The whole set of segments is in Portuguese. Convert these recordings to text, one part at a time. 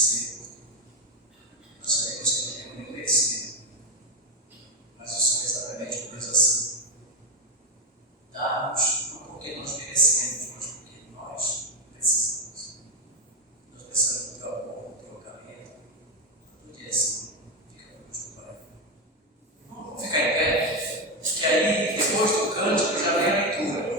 crescer. Nós sabemos que não temos nem merecimento, mas o Senhor exatamente por isso assim. Dá-nos, não porque nós merecemos, mas porque nós precisamos. Nós precisamos do teu amor, do teu acamento, da tua direção. Fica conosco, Pai. Vamos ficar em pé, que aí, depois do cântico, já vem a leitura.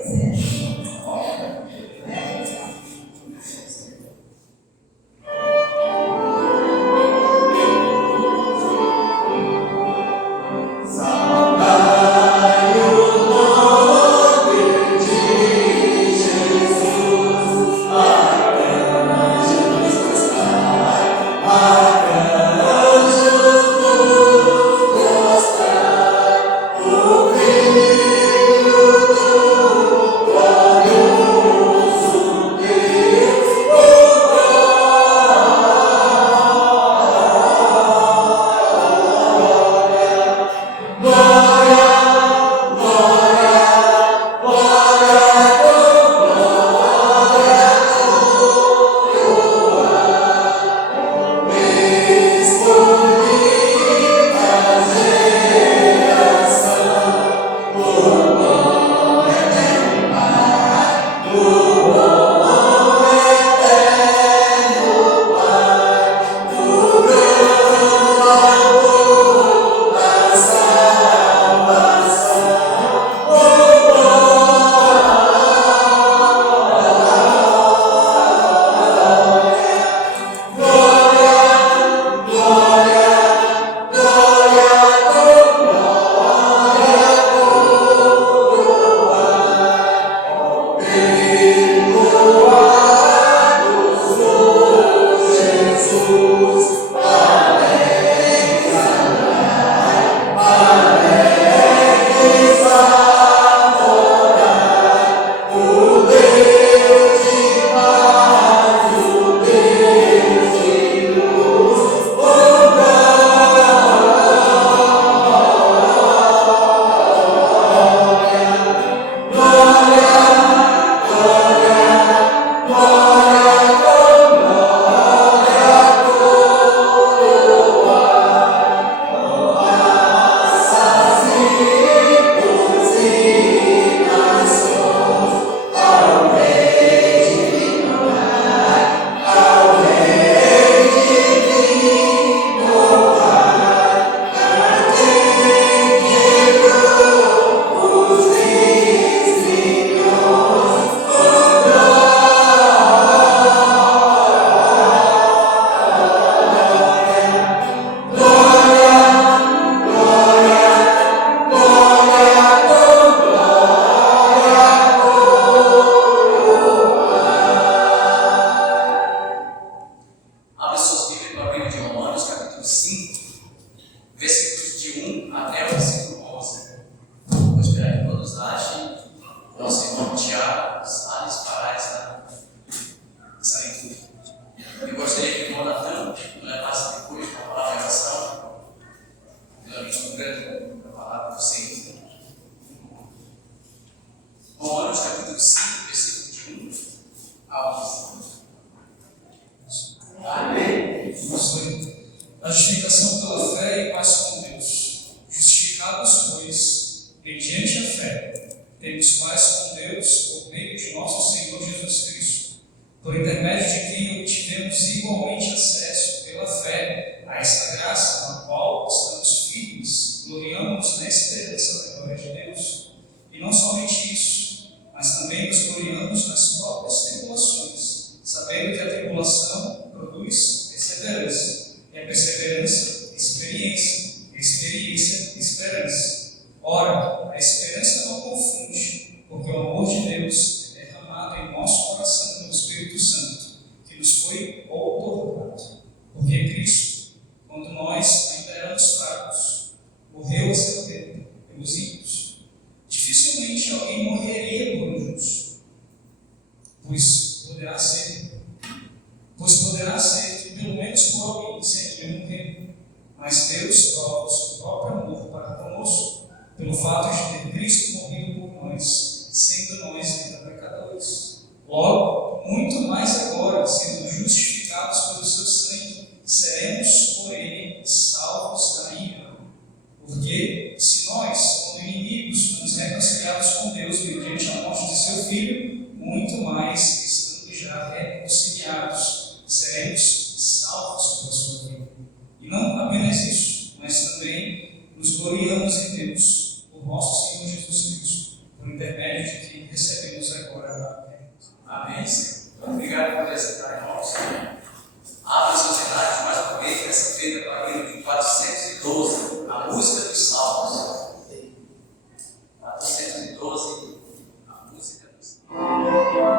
Pelo fato de ter Cristo morrido por nós, sendo nós ainda pecadores. Logo, muito mais agora, sendo justificados pelo seu sangue, apresentar, irmãos, abre os seus cenários mais uma vez, terça-feira, para o livro de 412, a música dos Salmos. 412, a música dos Salmos.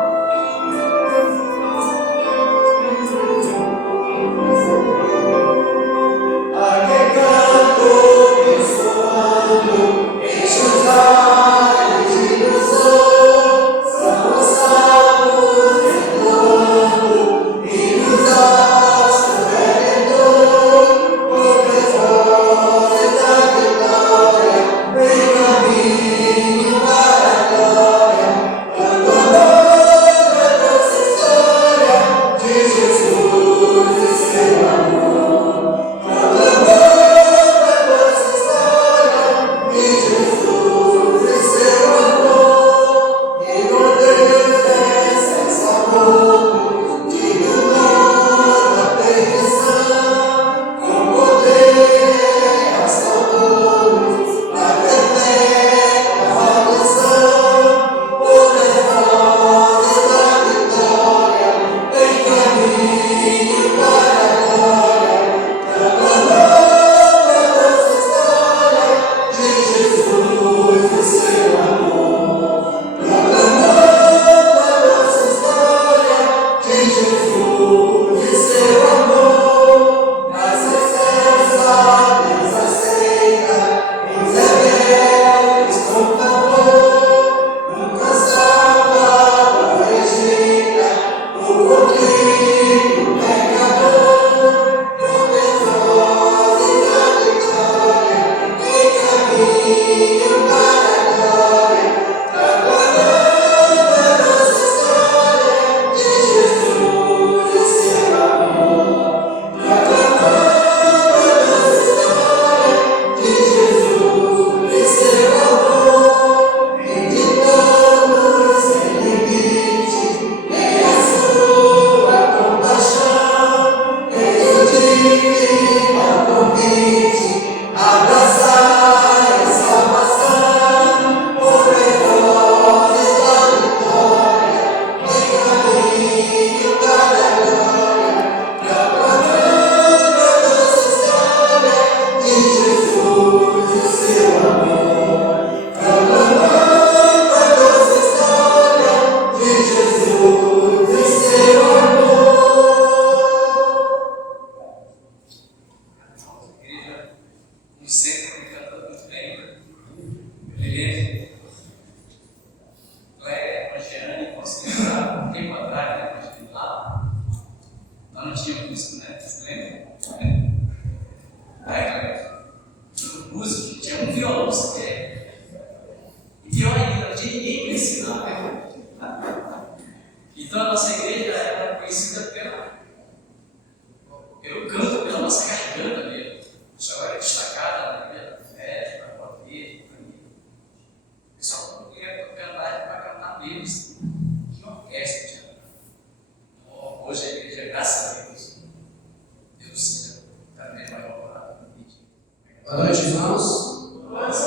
Boa noite, irmãos.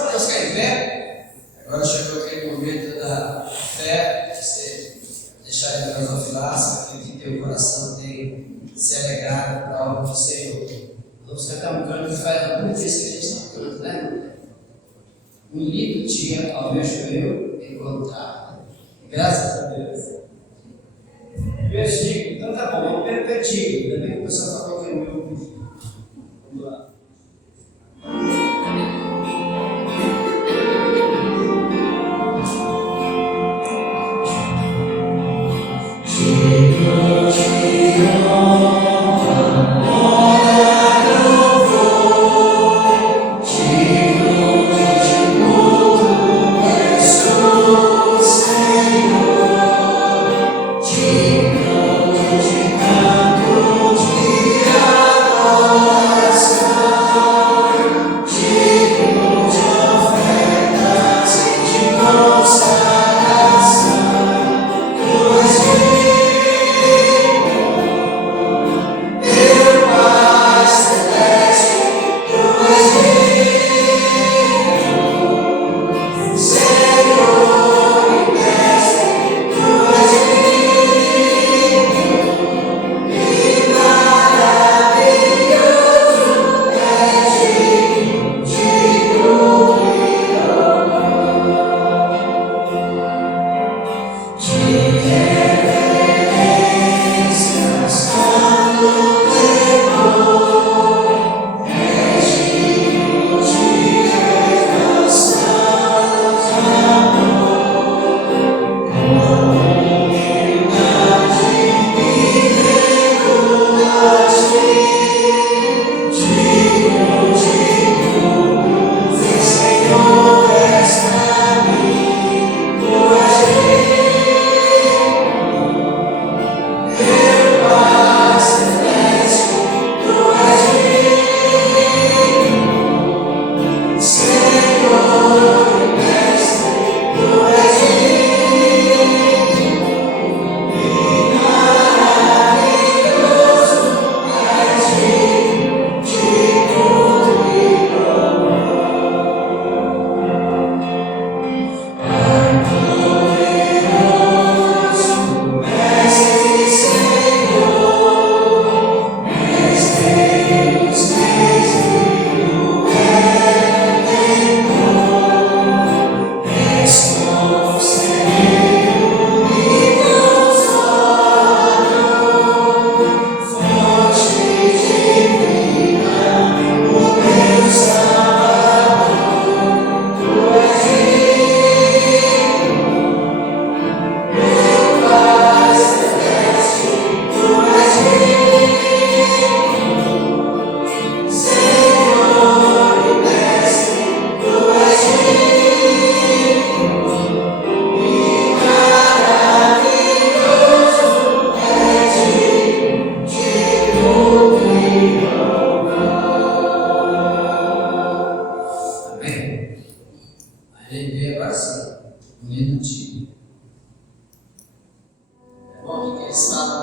Deus quer ver? Agora chegou aquele momento da fé, você deixar ele para vacilar, que teu coração tem se alegrado para a obra do Senhor. Vamos cantar um canto que faz muito isso que a gente está cantando, né? Um lindo dia ao meu joelho encontrar. Graças a Deus. Versículo, então tá bom, vamos repetir. Ainda bem que o pessoal falou que é meu pedido. Vamos lá.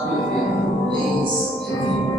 sabe ouvir leis e vida.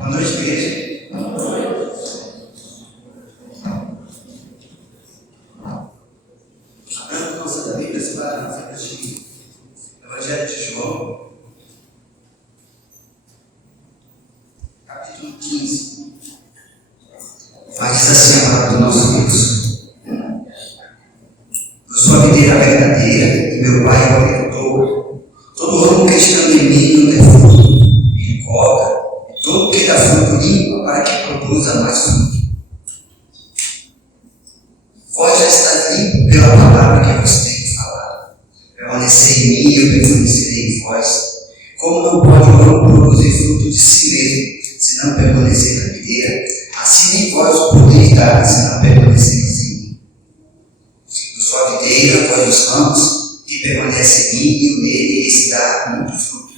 Boa noite, igreja. Abrindo nossas Bíblias para o livro de Evangelho de João, capítulo 15. Mas diz assim a palavra do nosso Deus: Eu sou a videira verdadeira e meu Pai é o agricultor. Todo ramo que estando em mim não der fruto, ele corta. Todo que dá fruto limpa para que produza mais fruto. Vós já estáis limpo pela palavra que eu vos tenho falado. Permanecei em mim e eu permanecerei em vós. Como não pode o ramo produzir fruto de si mesmo, se não permanecer na videira, assim nem vós o podeis dar, se não permanecereis em mim. Eu sou a videira, vós os ramos, que permanece em mim e o nele, esse dá muito fruto,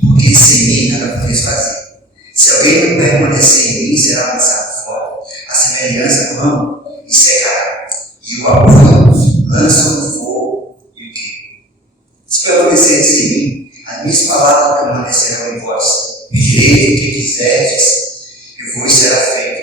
porque sem mim nada podeis fazer. Se alguém não permanecer em mim, será lançado fora, a semelhança do ramo, e secará. E o apoio lançam no fogo e o queimam. Se permaneceres em mim, as minhas palavras permanecerão em vós. Pedireis o que quiserdes, e vos será feito.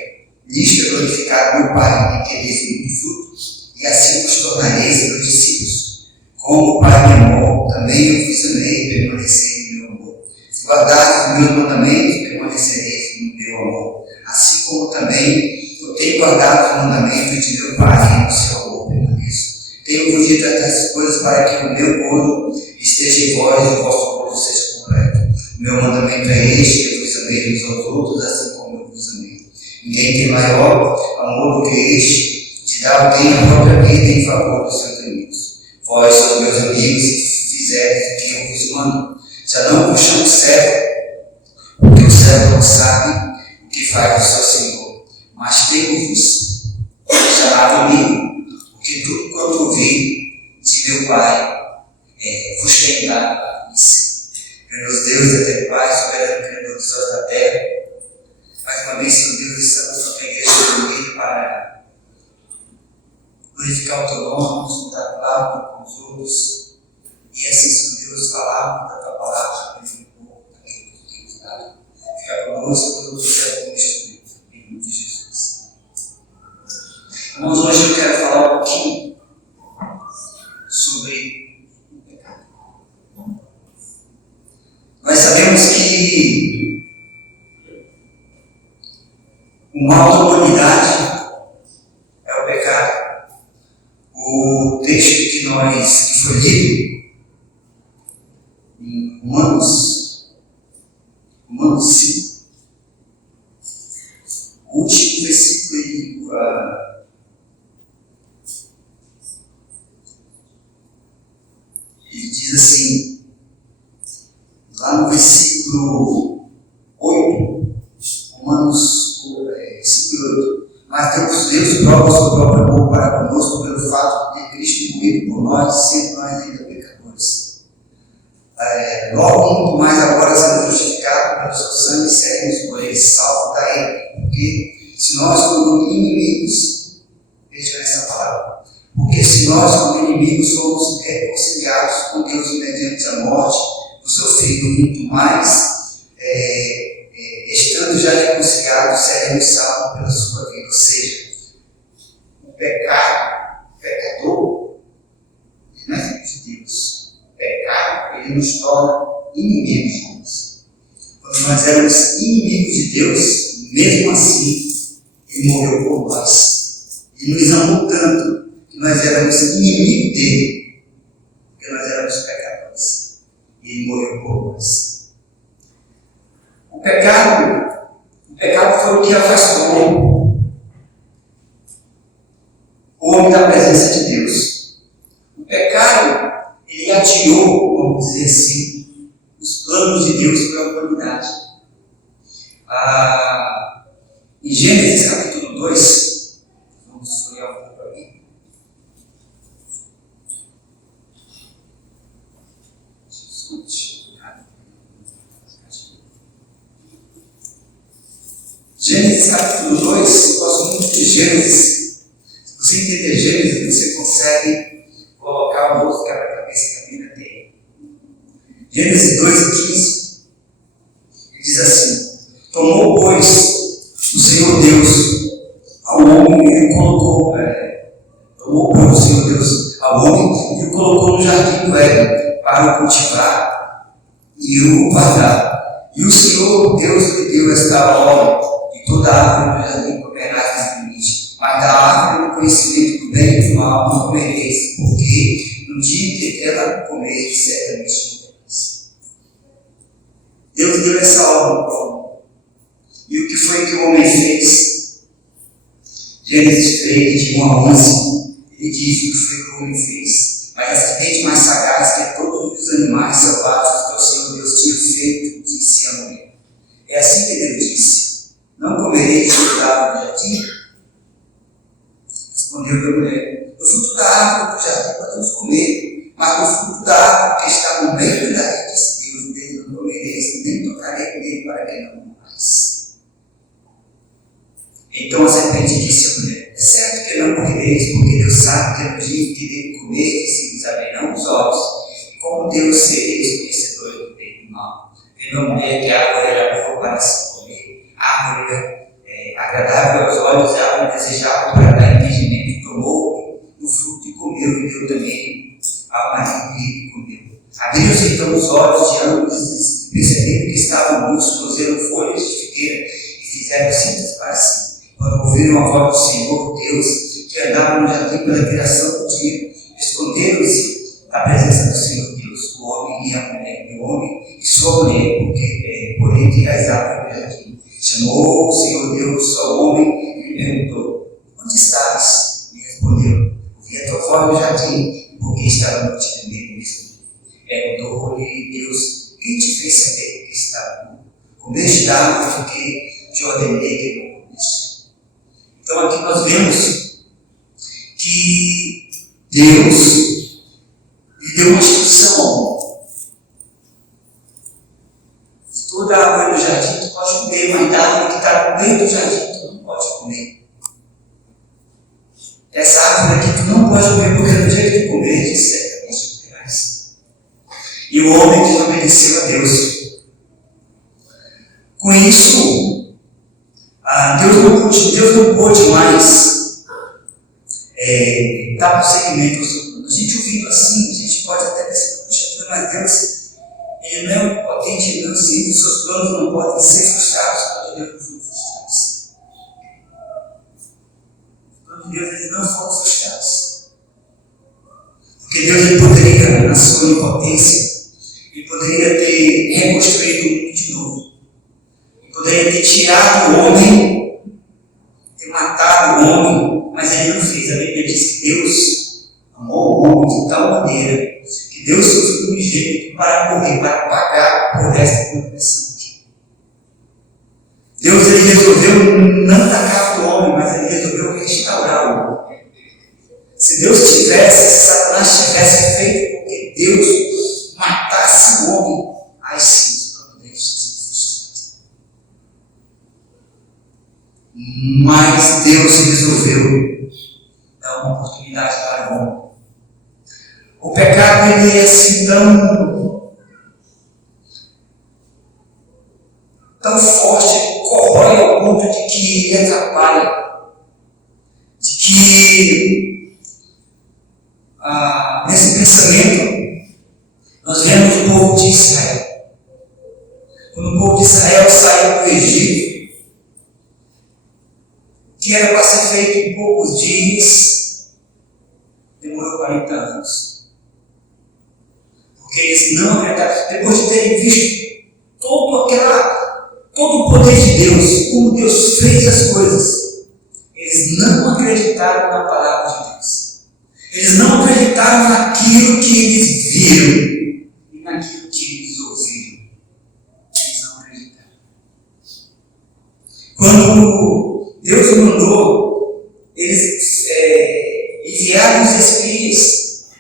Nisto é glorificado meu Pai, em quereis muito fruto, e assim vos tornareis meus discípulos. Como o Pai me amou, também eu vos amei, e permanecei no meu amor. Se guardares os meus mandamentos, permanecereis no meu amor, assim como também eu tenho guardado os mandamentos de meu Pai e no seu amor permaneço. Tenho-vos dito estas coisas para que o meu gozo esteja em vós e o vosso gozo seja completo. O meu mandamento é este, que vos amei uns aos outros, assim como eu vos amei. Ninguém tem maior amor do que este, de dar alguém a própria vida em favor dos seus amigos. Vós sois meus amigos se fizerdes o que eu vos mando. Já não vos chamo servo, porque o servo não sabe o que faz o seu Senhor, mas tenho-vos chamado amigo, porque tudo quanto ouvi de meu Pai vos tenho dado a conhecer. Grande Deus, eterno Pai, soberano Criador dos céus da terra, mais uma vez, Senhor Deus, estamos na tua igreja reunida para glorificar o teu nome, nos mudar a palavra com os outros. E assim, Senhor Deus, falar da tua palavra, daquilo que tu tens dado. Fica conosco quando tu quer com este em nome de Jesus. Irmãos, hoje eu quero falar um pouquinho sobre o pecado. Nós sabemos que o mal da humanidade é o pecado. O texto que foi lido em Romanos 5, o último versículo ele diz assim, lá no versículo 8, Romanos 5:8, mas Deus prova o seu próprio amor para conosco pelo fato de ter Cristo morrido por nós, sendo nós ainda pecadores. Logo, muito mais agora, sendo justificados pelo seu sangue, seremos por ele salvos da ira. Porque se nós, como inimigos, vejam essa palavra, porque se nós, como inimigos, somos reconciliados com Deus mediante a morte do seu Filho, muito mais, estando já reconciliados, seremos salvos pela sua vida. Ou seja, o pecado, o pecador, ele não é filho de Deus. O pecado, ele nos torna inimigos de Deus. Quando nós éramos inimigos de Deus, mesmo assim, ele morreu por nós. Ele nos amou tanto que nós éramos inimigos dele, porque nós éramos pecadores. E ele morreu por nós. O pecado foi o que afastou o homem da presença de Deus. O pecado, ele adiou, vamos dizer assim, os planos de Deus para a humanidade. Em Gênesis capítulo 2, vamos olhar um pouco aqui. Gênesis capítulo 2, eu gosto muito de Gênesis. Se você entender Gênesis, você consegue colocar o outro quebra-cabeça que a Bíblia tem. Gênesis 2:15, ele diz assim: tomou, pois, o Senhor Deus ao homem e o colocou, tomou, pois, o Senhor Deus ao homem e o colocou no jardim do Éden para o cultivar e o guardar. E o Senhor Deus lhe deu esta ordem: de toda árvore do jardim comerás livremente, mas da árvore do conhecimento do bem e do mal não comereis, porque no dia que dela comereis, certamente morrereis. Deus deu essa ordem para o homem. E o que foi que o homem fez? Gênesis 3, de 1 a 11, ele diz o que foi que o homem fez. Mas a serpente mais sagaz que todos os animais selvagens que o Senhor Deus tinha feito, disse a mulher. É assim que Deus disse: não comereis do árvore do jardim? Respondeu a mulher: do fruto da árvore do jardim podemos comer, mas do fruto da árvore que está no meio da rede, disse Deus, dele não comereis, nem tocarei nele para que não morrais. Então a serpente disse à mulher: é certo que não morrereis, porque Deus sabe que no dia que dele comer, se vos abrirão os olhos, e como Deus sereis conhecedores do bem e do mal. Vendo a mulher que a árvore era boa para se comer, a árvore agradável aos olhos, a árvore desejável para dar entendimento, tomou do fruto e comeu, e deu também ao marido e comeu. Abriu-se então os olhos de ambos, percebendo que estavam muitos, cozeram folhas de figueira e fizeram cintas para si. Quando ouviram a voz do Senhor Deus, que andava no jardim pela criação do dia, esconderam-se da presença do Senhor Deus, o homem e a mulher, e o homem e sua mulher, porque por entre as árvores do jardim. Chamou o Senhor Deus ao homem e lhe perguntou: onde estás? E respondeu: ouvi a tua voz no jardim, porque estava no te meio mesmo. Perguntou-lhe Deus: quem te fez saber que estava nu? Comeste da árvore que te ordenei que não comeste. Então aqui nós vemos que Deus lhe deu uma instrução. Toda a árvore do jardim tu pode comer, mas da árvore que está no meio do jardim tu não pode comer. essa árvore aqui tu não pode comer, porque no dia que tu comer, certamente morrerás. E o homem desobedeceu a Deus. Com isso, Deus não pôde mais dar prosseguimento ao seu plano. A gente ouvindo assim, a gente pode até pensar, puxa, mas Deus, Ele não é onipotente, Ele não se os seus planos não podem ser frustrados, porque Deus não são frustrados. Os planos de Deus, eles não foram frustrados. Porque Deus, Ele poderia, na sua onipotência, Ele poderia ter reconstruído o mundo de novo. Poderia ter tirado o homem, ter matado o homem, mas ele não fez. A Bíblia diz que Deus amou o homem de tal maneira que Deus seu filho unigênito para morrer, para pagar por esta condenação. Deus, ele resolveu não atacar o homem, mas ele resolveu restaurar o homem. Se Deus tivesse, se Satanás tivesse feito com que Deus matasse o homem, aí sim, mas Deus resolveu dar uma oportunidade para o homem. O pecado, ele é assim tão forte, corrói ao ponto de que ele atrapalha, de que nesse pensamento nós vemos o povo de Israel. Quando o povo de Israel saiu do Egito, que era para ser feito em poucos dias, demorou 40 anos. Porque eles não acreditaram, depois de terem visto todo o poder de Deus, como Deus fez as coisas, eles não acreditaram na palavra de Deus. Eles não acreditaram naquilo que eles viram e naquilo que eles ouviram. Eles não acreditaram. Quando Deus mandou eles enviaram os espias.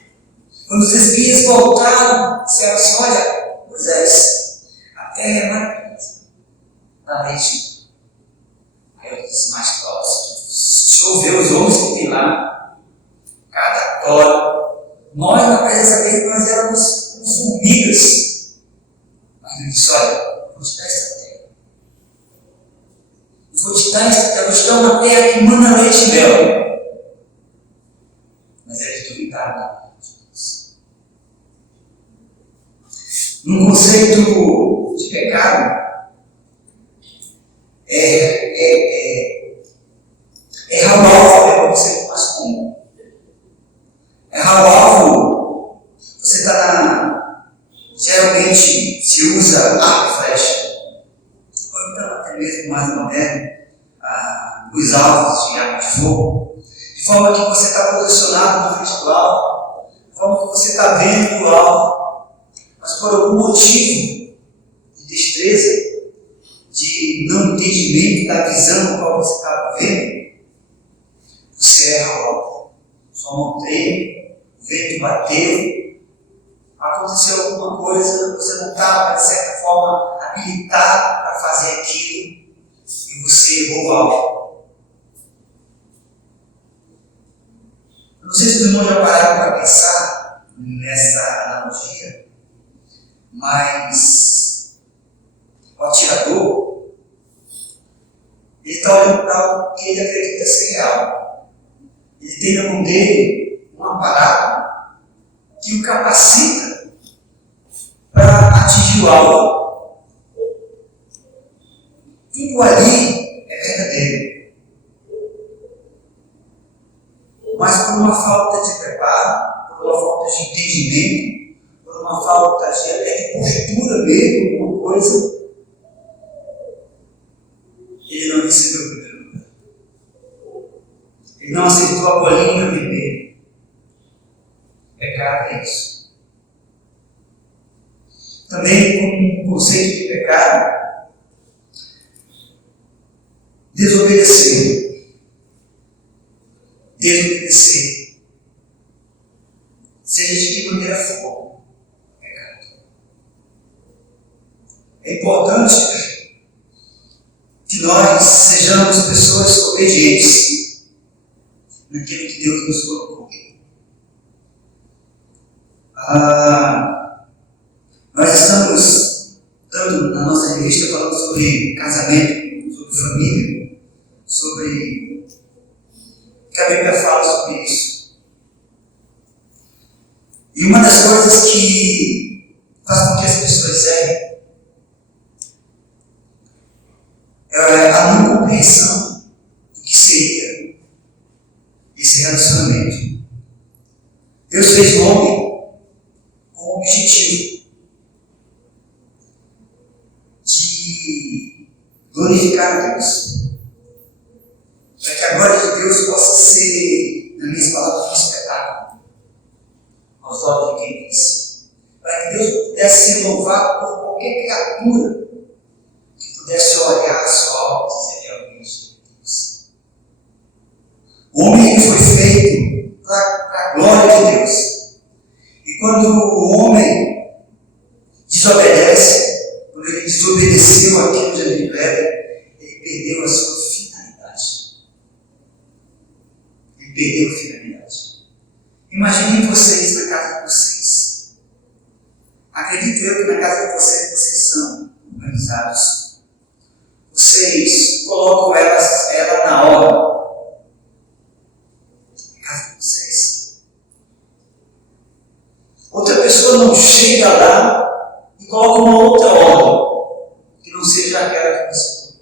Quando os espias voltaram, disseram assim: olha, Moisés, a terra é maravilhosa, dá leite. Aí eu disse: mas se eu ver os homens que tem lá, cada tora, nós na presença dele, nós éramos formigas. Mas ele disse: olha, vou te dar essa terra. Vou te dar uma terra que manda leite e mel. Mas eles duvidaram da palavra de Deus. No conceito de pecado, errar o alvo é o conceito mais comum. Errar o alvo, você está geralmente se usa arco e flecha, ou então até mesmo mais moderno, os alvos de arma de fogo, de forma que você está posicionado na frente do alvo, de forma que você está vendo o alvo, mas por algum motivo de destreza, de não entendimento da visão no qual você está vendo, você erra o alvo. Sua mão treme, o vento bateu, aconteceu alguma coisa, você não estava, de certa forma, habilitado para fazer aquilo, e você errou o alvo. Eu não sei se os irmãos já pararam para pensar nessa analogia, mas o atirador, ele está olhando para algo que ele acredita ser real. Ele tem na mão dele um aparato que o capacita para atingir o alvo. Tudo ali é verdadeiro. Mas por uma falta de preparo, por uma falta de entendimento, por uma falta até de postura mesmo, alguma coisa, ele não recebeu o primeiro lugar. Ele não aceitou a bolinha vermelha. Pecado é isso. Também, com o conceito de pecado, desobedecer. Desobedecer, seja de que maneira for, pecado. É importante que nós sejamos pessoas obedientes. naquilo que Deus nos colocou. Nós estamos dando na nossa revista falando sobre casamento, sobre família, sobre que a Bíblia fala sobre isso. E uma das coisas que faz com que as pessoas errem é a não compreensão do que seria esse relacionamento. Deus fez o homem com o objetivo de glorificar a Deus, para que a glória de Deus possa ser, na minha palavra, um espetáculo aos olhos de quem disse, para que Deus pudesse ser louvado por qualquer criatura que pudesse olhar a sua obra e dizer realmente Deus. O homem foi feito para a glória de Deus. E quando o homem desobedece, quando ele desobedeceu aquilo que a Bíblia pede, ele perdeu a sua finalidade. Ele perdeu a finalidade. Imaginem vocês na casa de vocês. Acredito eu que na casa de vocês são organizados. Vocês colocam ela na hora. Na casa de vocês. Outra pessoa não chega lá e coloca uma outra ordem, que não seja aquela que você tem.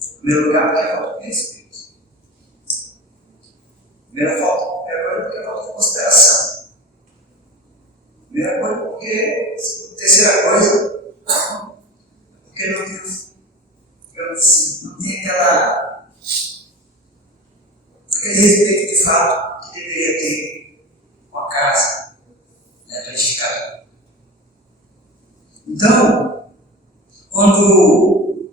Em primeiro lugar, porque é falta de respeito. Primeira coisa, porque é falta de consideração. Primeira coisa, porque. Terceira coisa, porque não tem, digamos assim, não tem aquele respeito de fato que deveria ter com a casa, para edificar. Então, quando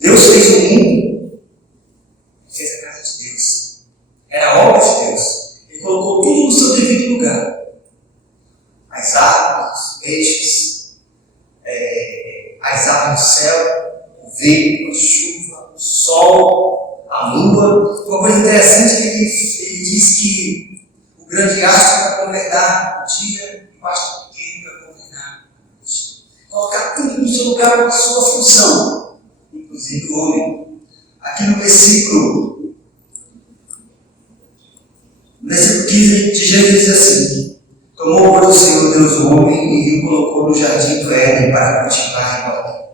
Deus fez o mundo, fez a casa de Deus. Era a obra de Deus. Ele colocou tudo no seu devido lugar. As árvores, os peixes, as aves do céu, o vento, a chuva, o sol, a lua. Uma coisa interessante que ele diz que o grande astro para governar o dia e o astro pequeno para governar a noite. Colocar tudo no seu lugar com a sua função, inclusive o homem. Aqui no versículo 15 de Jesus diz assim: tomou por o Senhor Deus o homem e o colocou no jardim do Éden para cultivar e guardar.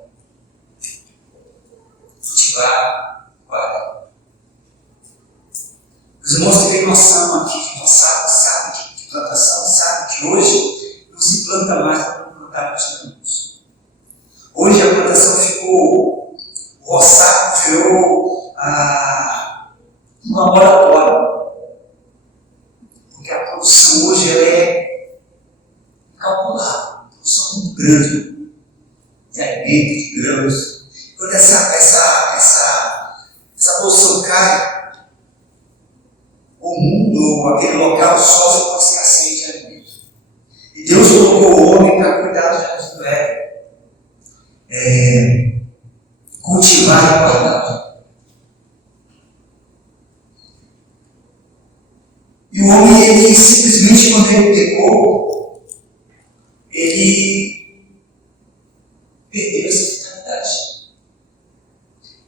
Cultivar e guardar. Os irmãos que têm noção aqui de passado, sabem de plantação, sabem que hoje não se planta mais como plantava antigamente. Hoje a plantação ficou, o roçado virou um laboratório. Porque a produção hoje ela é incalculável, uma produção muito grande de alimentos, de grãos. Quando essa produção cai, o mundo, aquele local, sofre com escassez de alimento. E Deus colocou o homem para cuidar do jardim do Éden, cultivar e guardar. E o homem, ele simplesmente, quando ele pecou, ele perdeu essa finalidade.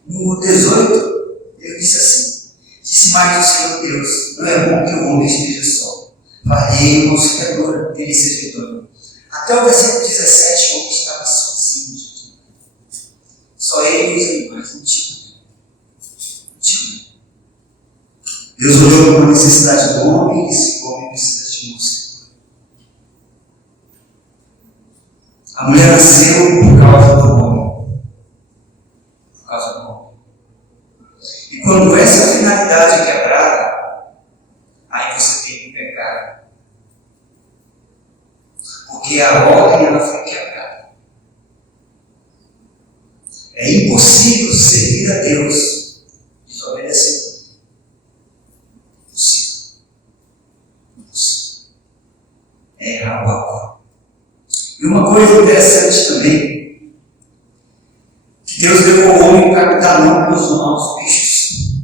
No 18, ele disse assim: disse mais o Senhor Deus, não é bom que o homem esteja só. Farei uma auxiliadora, dele seja dono. Até o versículo 17, o homem estava sozinho. Só ele e os animais, não tinha. Deus olhou para a necessidade do homem e disse que o homem precisa de um auxiliador. A mulher nasceu por causa do homem. Por causa do homem. E quando essa finalidade é quebrada, aí você tem que pecar. Porque a ordem ela foi quebrada. É impossível servir a Deus desobedecendo. Impossível. É errar o alvo. E uma coisa interessante também, que Deus deu ao homem para cuidar não dos maus bichos.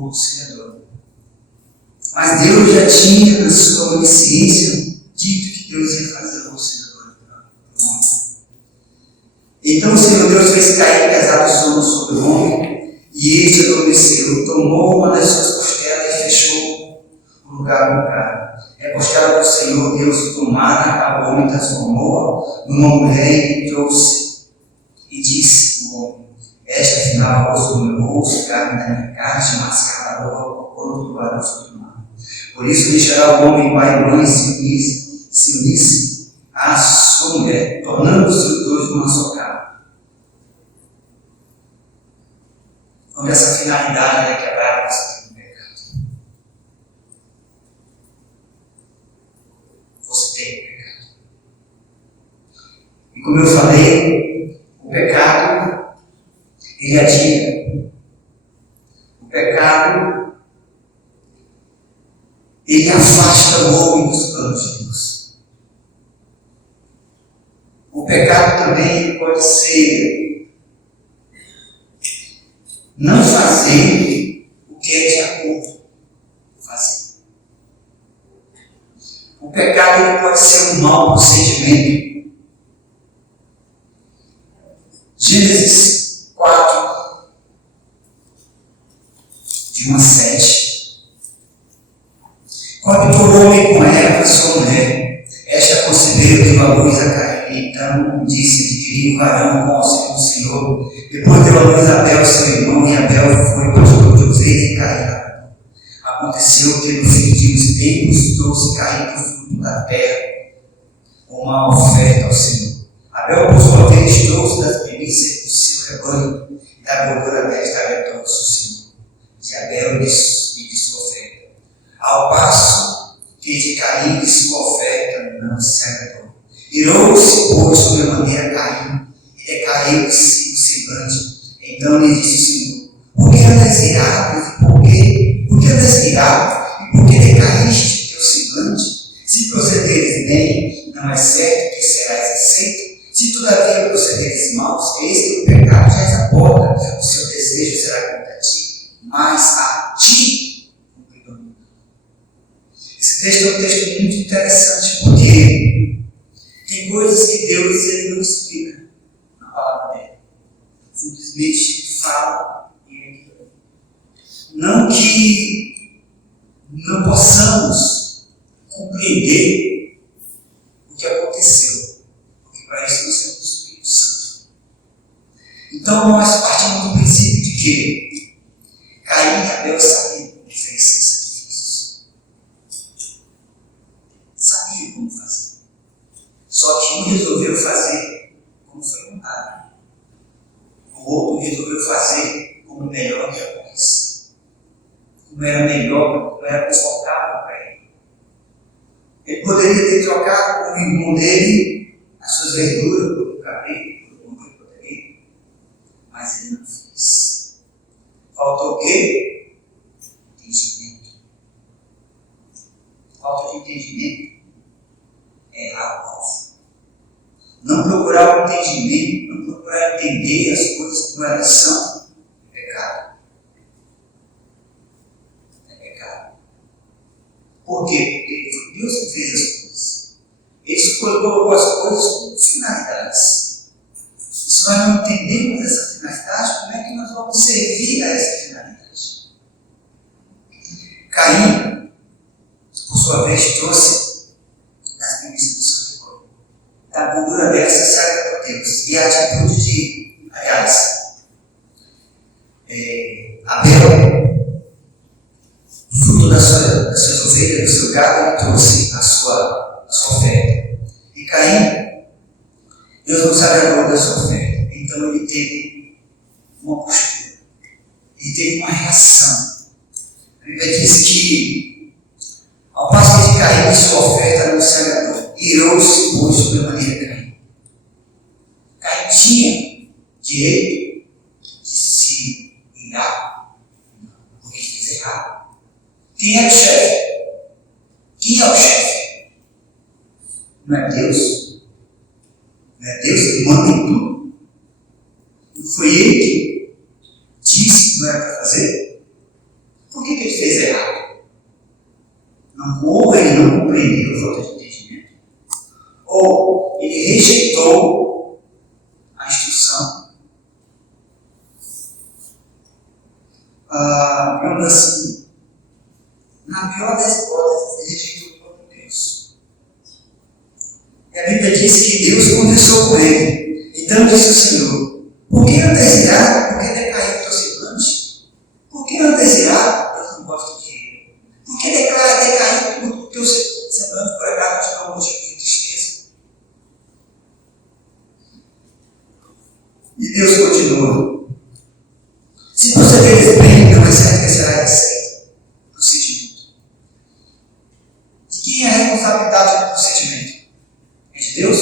conciliador. Mas Deus já tinha, na sua onisciência, dito que Deus ia fazer o conciliador do homem. Então o Senhor Deus fez cair pesado sono sobre o homem, e este adormeceu, tomou uma das suas costelas e fechou o lugar com o cara. É costela do Senhor Deus tomada, o homem transformou-a numa mulher e trouxe, e disse o homem: esta afinal osso do meu osso, carne da minha carne, chamar-se Calaroa, quando provarão sobre o mar. Por isso deixará o homem pai e mãe se unisse à sua mulher, tornando-se os dois numa só carne. Quando essa finalidade é quebrada, você tem um pecado. Você tem um pecado. E como eu falei, o pecado, ele atira. O pecado, ele afasta o homem dos planos de Deus. O pecado também pode ser não fazer o que é de acordo com fazer. O pecado ele pode ser um mau procedimento. Gênesis 4, de 1 a 7. Quando o homem com Eva, sua mulher, esta concebeu e deu à luz a Caim. Então disse que queria um varão com o auxílio do Senhor. Depois deu à luz a Abel, seu irmão, e Abel foi pastor de ovelhas e Caim. Aconteceu que no fim de uns tempos trouxe Caim do fruto da terra uma oferta ao Senhor. Abel, por sua vez, trouxe das primícias do seu rebanho e da gordura desta aventou o Senhor, de Abel e de sua oferta. Ao passo que de Caim e de sua oferta não se agradou. Irou-se, pois, sobremaneira Caim, e decaiu-se o semblante. Então lhe disse o Senhor: por que andas irado? Por que andas irado? E por que decaíste teu semblante? Se procederes bem, não é certo que serás aceito. Se todavia procederes maus, eis que o pecado já és a porta. O seu desejo será contra ti, mas a ti cumpridor. Esse texto é um texto muito interessante, porque tem coisas que Deus ele não explica na palavra dele. Simplesmente fala e ele. Não que não possamos compreender o que aconteceu, porque para isso nós temos o Espírito Santo. Então nós partimos do princípio de que Caim e Abel sabiam como oferecer sacrifícios. Sabiam como fazer. Só que um resolveu fazer como foi vontade. O outro resolveu fazer como melhor que a voz. Como era melhor, como era confortável para ele. Ele poderia ter trocado com o irmão dele as suas verduras por um cabelo, por um poderia. Mas ele não fez. Faltou o quê? Entendimento. Falta de entendimento. Errar o alvo. Não procurar o entendimento, não procurar entender as coisas como elas são, é pecado. É pecado. Por quê? Porque foi Deus que fez as coisas. Ele colocou as coisas com finalidades. E se nós não entendemos essa finalidade, como é que nós vamos servir a essa finalidade? Caim, por sua vez, trouxe as primícias do seu rebanho. Da gordura dessa se agrada a Deus. E a atitude de, aliás, Abel, fruto das suas ovelhas, do seu gado, ele trouxe a sua oferta. E Caim, Deus não se agradou da sua oferta. Então ele teve uma postura. Ele teve uma reação. A Bíblia diz que, ao passo que de Caim, sua oferta não se agradou. Irou-se, pois, sobremaneira Caim. Caim tinha direito de se irar, porque ele fez errado. Quem é o chefe? Quem é o chefe? Não é Deus? Não é Deus que manda em tudo? Não foi ele que disse que não era para fazer? Por Ou ele não compreendeu a falta de entendimento, ou ele rejeitou a instrução. Digamos assim, na pior das hipóteses, ele rejeitou o próprio Deus. E a Bíblia diz que Deus conversou com ele. Então disse o Senhor: por que andas irado? Por que decair o teu semblante? Por que andas irado? Deus não gosta de ele. Por que decair o teu semblante por acaso de um motivo de tristeza? E Deus continua: se procederes bem, não é certo que será receita. Procedimento. De quem é a responsabilidade do procedimento? É de Deus?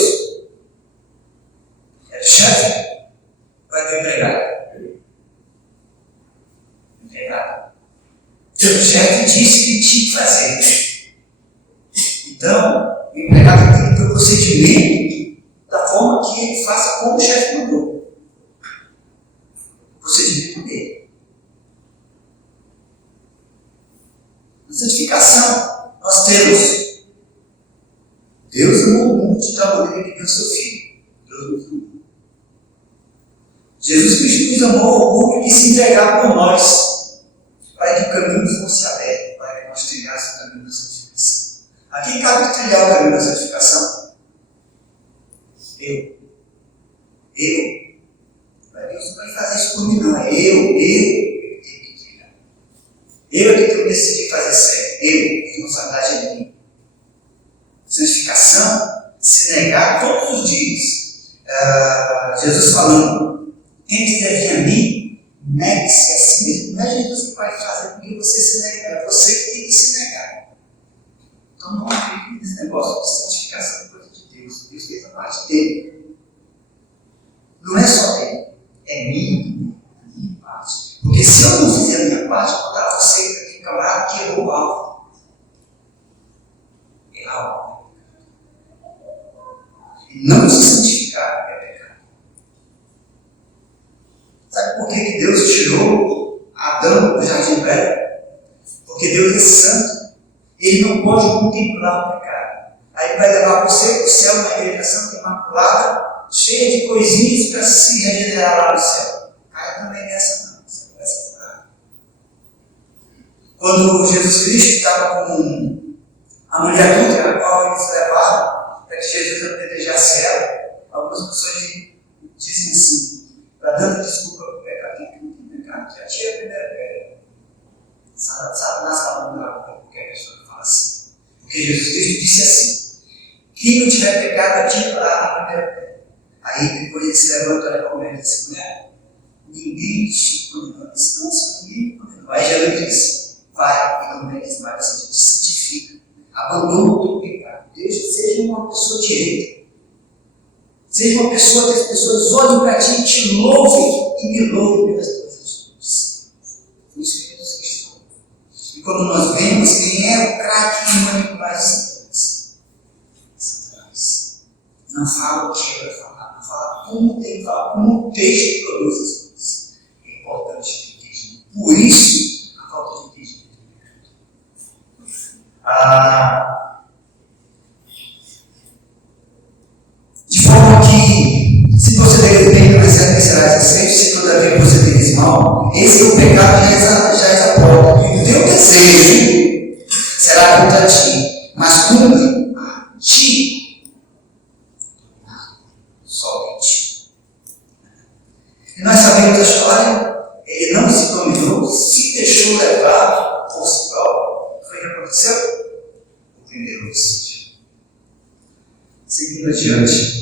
É do chefe? Ou é do empregado? Empregado. O chefe disse que tinha que fazer. Então, o empregado tem que ter o procedimento da forma que ele faça como o chefe mandou. O procedimento dele. Na santificação, nós temos Deus amou o mundo de tal maneira que deu seu Filho. Deus nos amou. Jesus Cristo nos amou ao ponto de se entregar por nós, para que o caminho fosse aberto, para que nós trilhássemos o caminho da santificação. A quem cabe trilhar o caminho da santificação? Eu. Deus não vai fazer isso por mim, não. É eu que tenho que trilhar. Eu que tenho que decidir fazer certo. A responsabilidade é minha. Santificação, se negar todos os dias. Jesus falando: quem quiser vir a mim, negue-se a si mesmo. Não é Jesus que vai fazer com que você se negue, é você que tem que se negar. Então não acredite nesse negócio de santificação, é coisa de Deus. Deus fez a parte dele. Não é só dele, é minha parte. Porque se eu não fizer a minha parte, eu vou dar você aquele camarada que errou algo. Errar. E não se santificar é pecado. Sabe por que Deus tirou Adão do jardim do Éden? Porque Deus é santo. Ele não pode contemplar o pecado. Aí ele vai levar você para o céu, na igreja santa imaculada, cheia de coisinhas para se regenerar lá no céu. Aí também nessa não. Você não vai se curar. Quando Jesus Cristo estava com a mulher adulta, a qual eles levaram para que Jesus apedrejasse ela, algumas pessoas dizem assim, para dando desculpa para o pecado. Quem não tem pecado? Já tira a primeira pedra. Satanás está mandando para qualquer pessoa que fala assim. Porque Jesus Cristo disse assim: quem não tiver pecado, atira a primeira pedra. Aí depois ele se levanta para a mulher e disse: mulher, ninguém te condenou. Disse: não, se ninguém me condenou. Aí Jesus disse: vai, e a mulher disse: vai, você te santifica. Abandona o teu pecado. Seja uma pessoa direita. Seja uma pessoa que as pessoas olhem para ti e te louvem e me louvem pelas tuas atitudes. Foi isso que Jesus Cristo falou. E quando nós vemos quem é o craque em manipular as Satanás, não fala o que vai falar, não fala como tem que falar, como o texto produz as coisas. É importante ter entendimento. Por isso, a falta de entendimento. De forma que, se procederes bem, não é certo que serás aceito, se todavia procederes mal, esse teu pecado já é a porta. E o teu desejo será contra ti, mas cumpre a ti. Somente. E nós sabemos a história. Ele não se dominou, se deixou levar por si próprio. O que aconteceu? O primeiro homicídio. Seguindo adiante.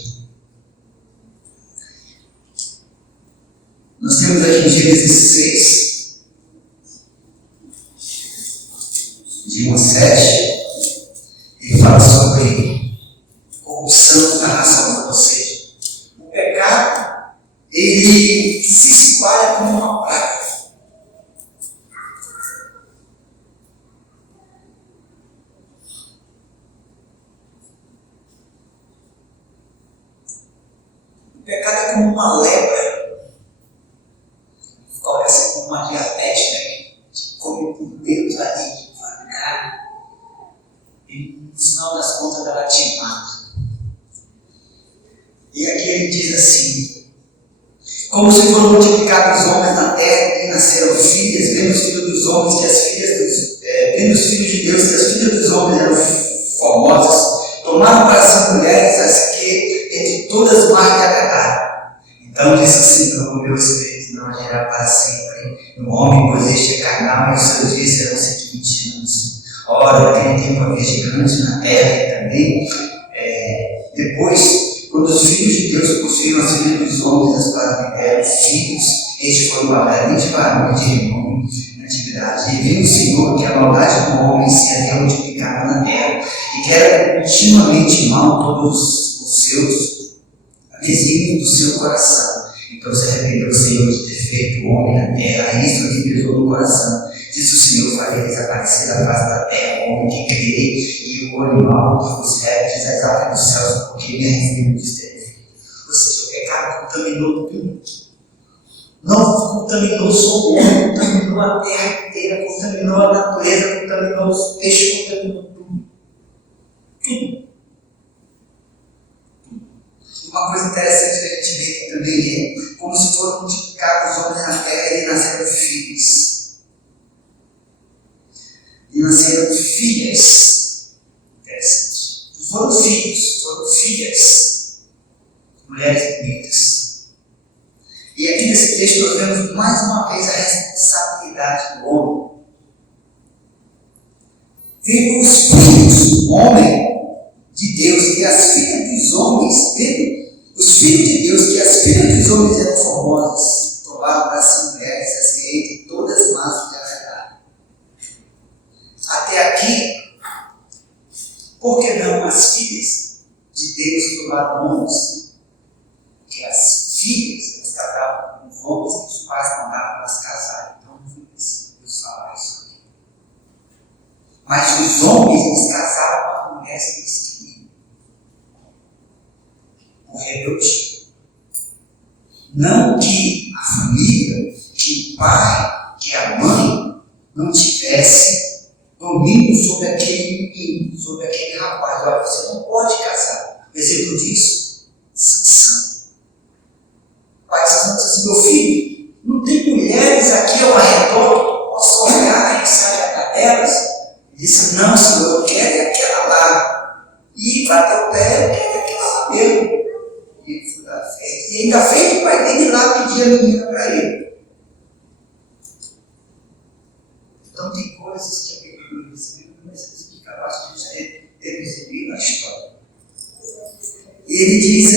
Nós temos aqui em Gênesis 6, de 1 a 7, ele fala sobre corrupção na raça, ou seja, o pecado, ele se espalha como uma praga. O pecado é como uma lepra. Coloca assim como uma diabetes, né? Que come por dentro ali, devagar. será timado. E aqui ele diz assim: como se foram multiplicados os homens na terra e nasceram filhas, vendo os filhos dos homens que as filhas vendo os filhos de Deus que as filhas dos homens eram formosas, tomaram para si mulheres as que entre todas mais lhe agradaram. Então disse o Senhor: o meu espírito não agirá para sempre no homem, pois este é carnal e os seus dias serão 120 anos. Ora, naquele tempo havia gigantes na terra e também depois, quando os filhos de Deus possuíam as filhas dos homens, as quais lhe deram filhos, estes foram guardados de varões de renome na antiguidade. E viu o Senhor que a maldade do homem se havia multiplicado na terra, e que era continuamente mal todos os seus desígnios do seu coração. Então se arrependeu o Senhor de ter feito o homem na terra, e isso lhe pesou no coração. Disse o Senhor: farei desaparecer da face da terra o homem que criei, e o animal, os répteis, as aves dos céus, porque me arrependo de ter feito. Ou seja, o pecado contaminou tudo. Não contaminou só o homem, contaminou a terra inteira, contaminou a natureza, contaminou os peixes, contaminou tudo. Tudo. Uma coisa interessante que a gente vê aqui também é como se foram multiplicados os homens na terra e nasceram filhos. E nasceram filhas. Interessante. Não foram filhos, foram filhas. Mulheres bonitas. E aqui nesse texto nós vemos mais uma vez a responsabilidade do homem. Vendo os filhos do homem de Deus e as filhas dos homens, vendo os filhos de Deus que as filhas dos homens eram formosas, tomaram para si mulheres, as que entre todas más lhe agradaram. Até aqui, por que não as filhas de Deus tomaram homens? Porque as filhas, elas casavam com os homens que os pais mandavam elas casarem. Então não foi preciso Deus falar isso aqui. Mas os homens, eles casavam com as mulheres que eles queriam. Por rebeldia. Não que a família, que o pai, que a mãe não tivesse domínio sobre aquele menino, sobre aquele rapaz. Olha, você não pode casar. O exemplo disso, Sansão. O pai de Sansão disse assim: meu filho, não tem mulheres aqui ao redor que eu possa olhar e se agradar delas? Ele disse: não, senhor, eu quero aquela lá. E bateu o pé, eu quero aquela lá mesmo. E ele foi lá, fez. E ainda fez o pai dele lá pedir a menina para ele. Então tem coisas que a Bíblia não recebeu, mas que capaz de ter recebido na história. Ele diz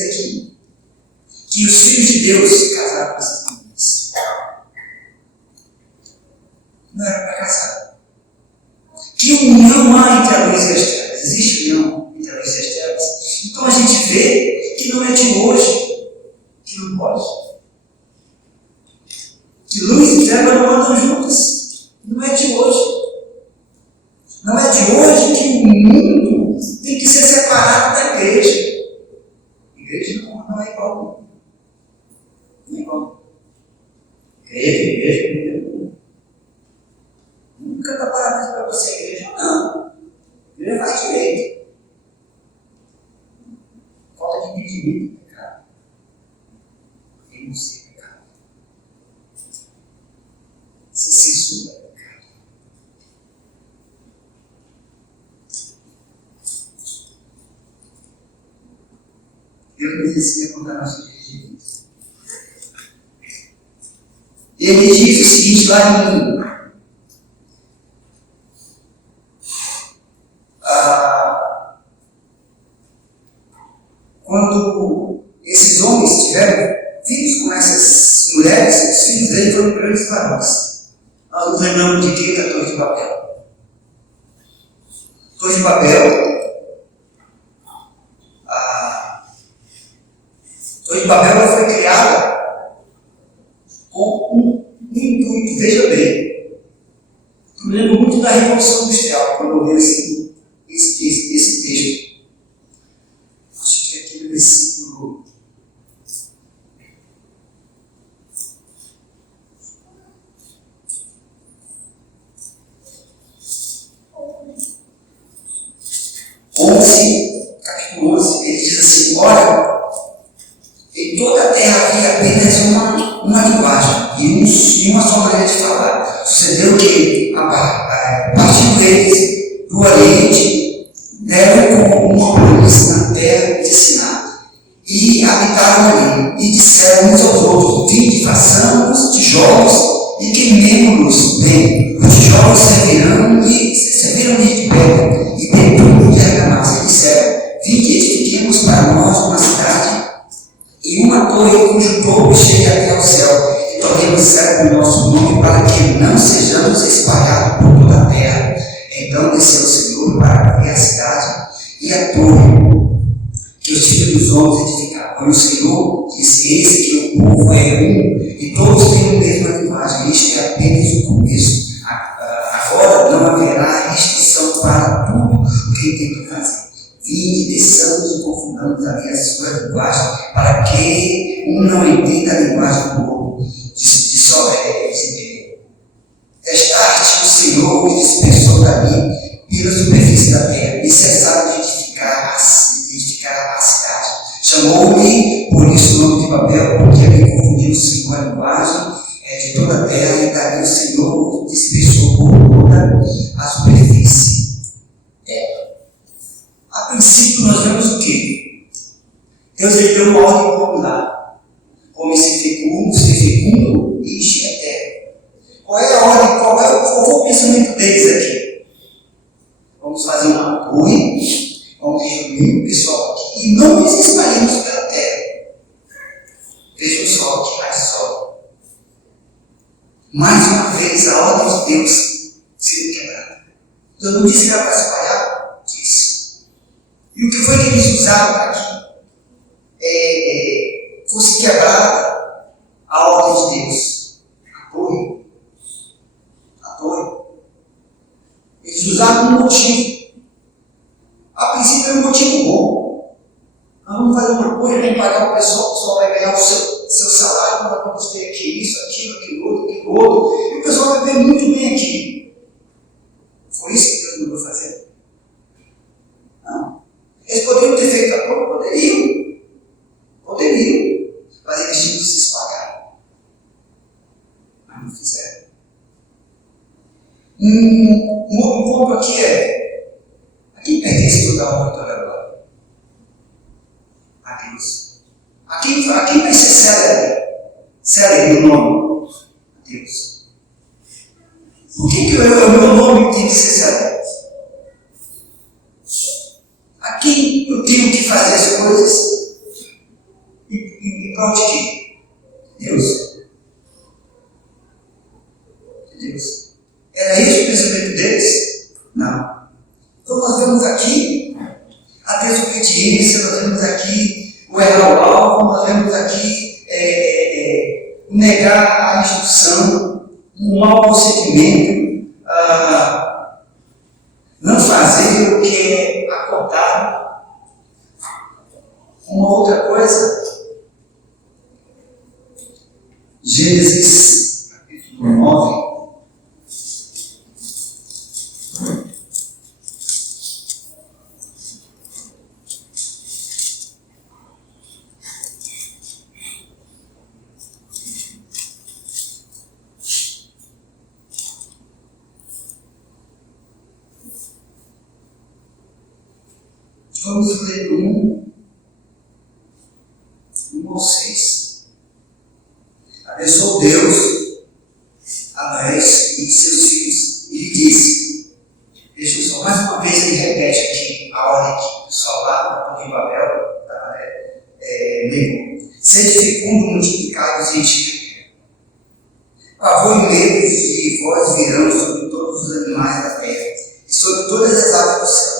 aqui que os filhos de Deus se casaram com essas meninas. Não era para casar. Que união há entre a luz e as trevas? Existe união entre a luz e as trevas? Então a gente vê que não é de hoje que não pode. Que luz e treva não andam juntas. Não é de hoje. Não é de hoje que o mundo tem que ser separado da igreja. A igreja não é igual. Não é igual. Igreja. Nunca está parado para você a igreja, não. A igreja faz direito. Falta de entendimento do pecado. Quem não sei pecado. Você censura o pecado. Deus nos ensina a contar nossos dias de vida. Ele diz o seguinte lá em quando esses homens tiveram filhos com essas mulheres, os filhos deles foram grandes varões. Nós nos lembramos de quem? Da Torre de Babel. Torre de Babel. Torre de Babel foi criada com um intuito. Veja bem. Eu me lembro muito da Revolução Industrial, quando eu li esse texto. Acho que aqui no versículo. e uma só maneira de falar. Sucedeu que, partindo eles do Oriente, deram com uma planície na terra de Siná, e habitaram ali, e disseram uns aos outros: vinde, façamos tijolos e queimemos-los bem. Os tijolos serviram de pedra e betume de argamassa, e disseram: vinde, edifiquemos para nós uma cidade e uma torre cujo topo chegue até ao céu, e tornemos céu o nosso nome, para que não sejamos espalhados por toda a terra. Então desceu o Senhor para ver a cidade e a torre que os filhos dos homens edificaram. E o Senhor disse: eis que o povo é um, e todos têm a mesma linguagem. Este é apenas o começo. Agora não haverá restrição para tudo o que tem que fazer. Vinde, desçamos e confundamos ali as suas linguagens, para que um não entenda a linguagem do outro. Destarte o Senhor e dispersou dali pela superfície da terra, e cessaram de edificar a cidade. Chamou-lhe por isso o nome de Babel, porque ali confundiu o Senhor a linguagem de toda a terra, e dali o Senhor dispersou por toda a superfície. A princípio nós vemos o quê? Deus deu uma ordem popular. Como ser fecundo e encher a terra. Qual é a ordem? Qual foi o pensamento deles aqui? Vamos fazer uma torre, vamos reunir o pessoal aqui e não nos espalhemos pela terra. Vejam só que raio. Mais uma vez a ordem de Deus sendo quebrada. Deus não disse que era para espalhar? Disse. E o que foi que eles usaram para que fosse quebrada a ordem de Deus? A torre. Eles usaram um motivo. A princípio era um motivo bom. Nós vamos fazer uma coisa, vamos pagar o pessoal vai ganhar o seu salário, nós vamos ter aqui isso, aquilo outro, e o pessoal vai viver muito bem aqui. Foi isso que Deus mandou fazer? Não. Eles poderiam ter feito a torre? Poderiam. Mas eles tinham que se espalhar. Mas não fizeram. Um outro ponto aqui a quem pertence toda a honra e toda a glória? A Deus. A quem vai ser célebre no nome? A Deus. Por que o meu nome tem que ser célebre? A quem eu tenho que fazer as coisas? E para onde que? Deus. Era esse o pensamento deles? Não. Então nós vemos aqui a desobediência, nós vemos aqui o errar o alvo, nós vemos aqui o negar a instrução, o mau procedimento, não fazer o que é acordado. Uma outra coisa, Gênesis capítulo 9. Vamos ler 1 ao 6. Abençoou Deus Abraão e seus filhos e lhe disse: vejam só, mais uma vez ele repete aqui a ordem que o pessoal lá da Torre de Babel negou: sede fecundo, multiplicai-vos e enchei a terra. Pavor e medo de vós virão sobre todos os animais da terra e sobre todas as aves do céu.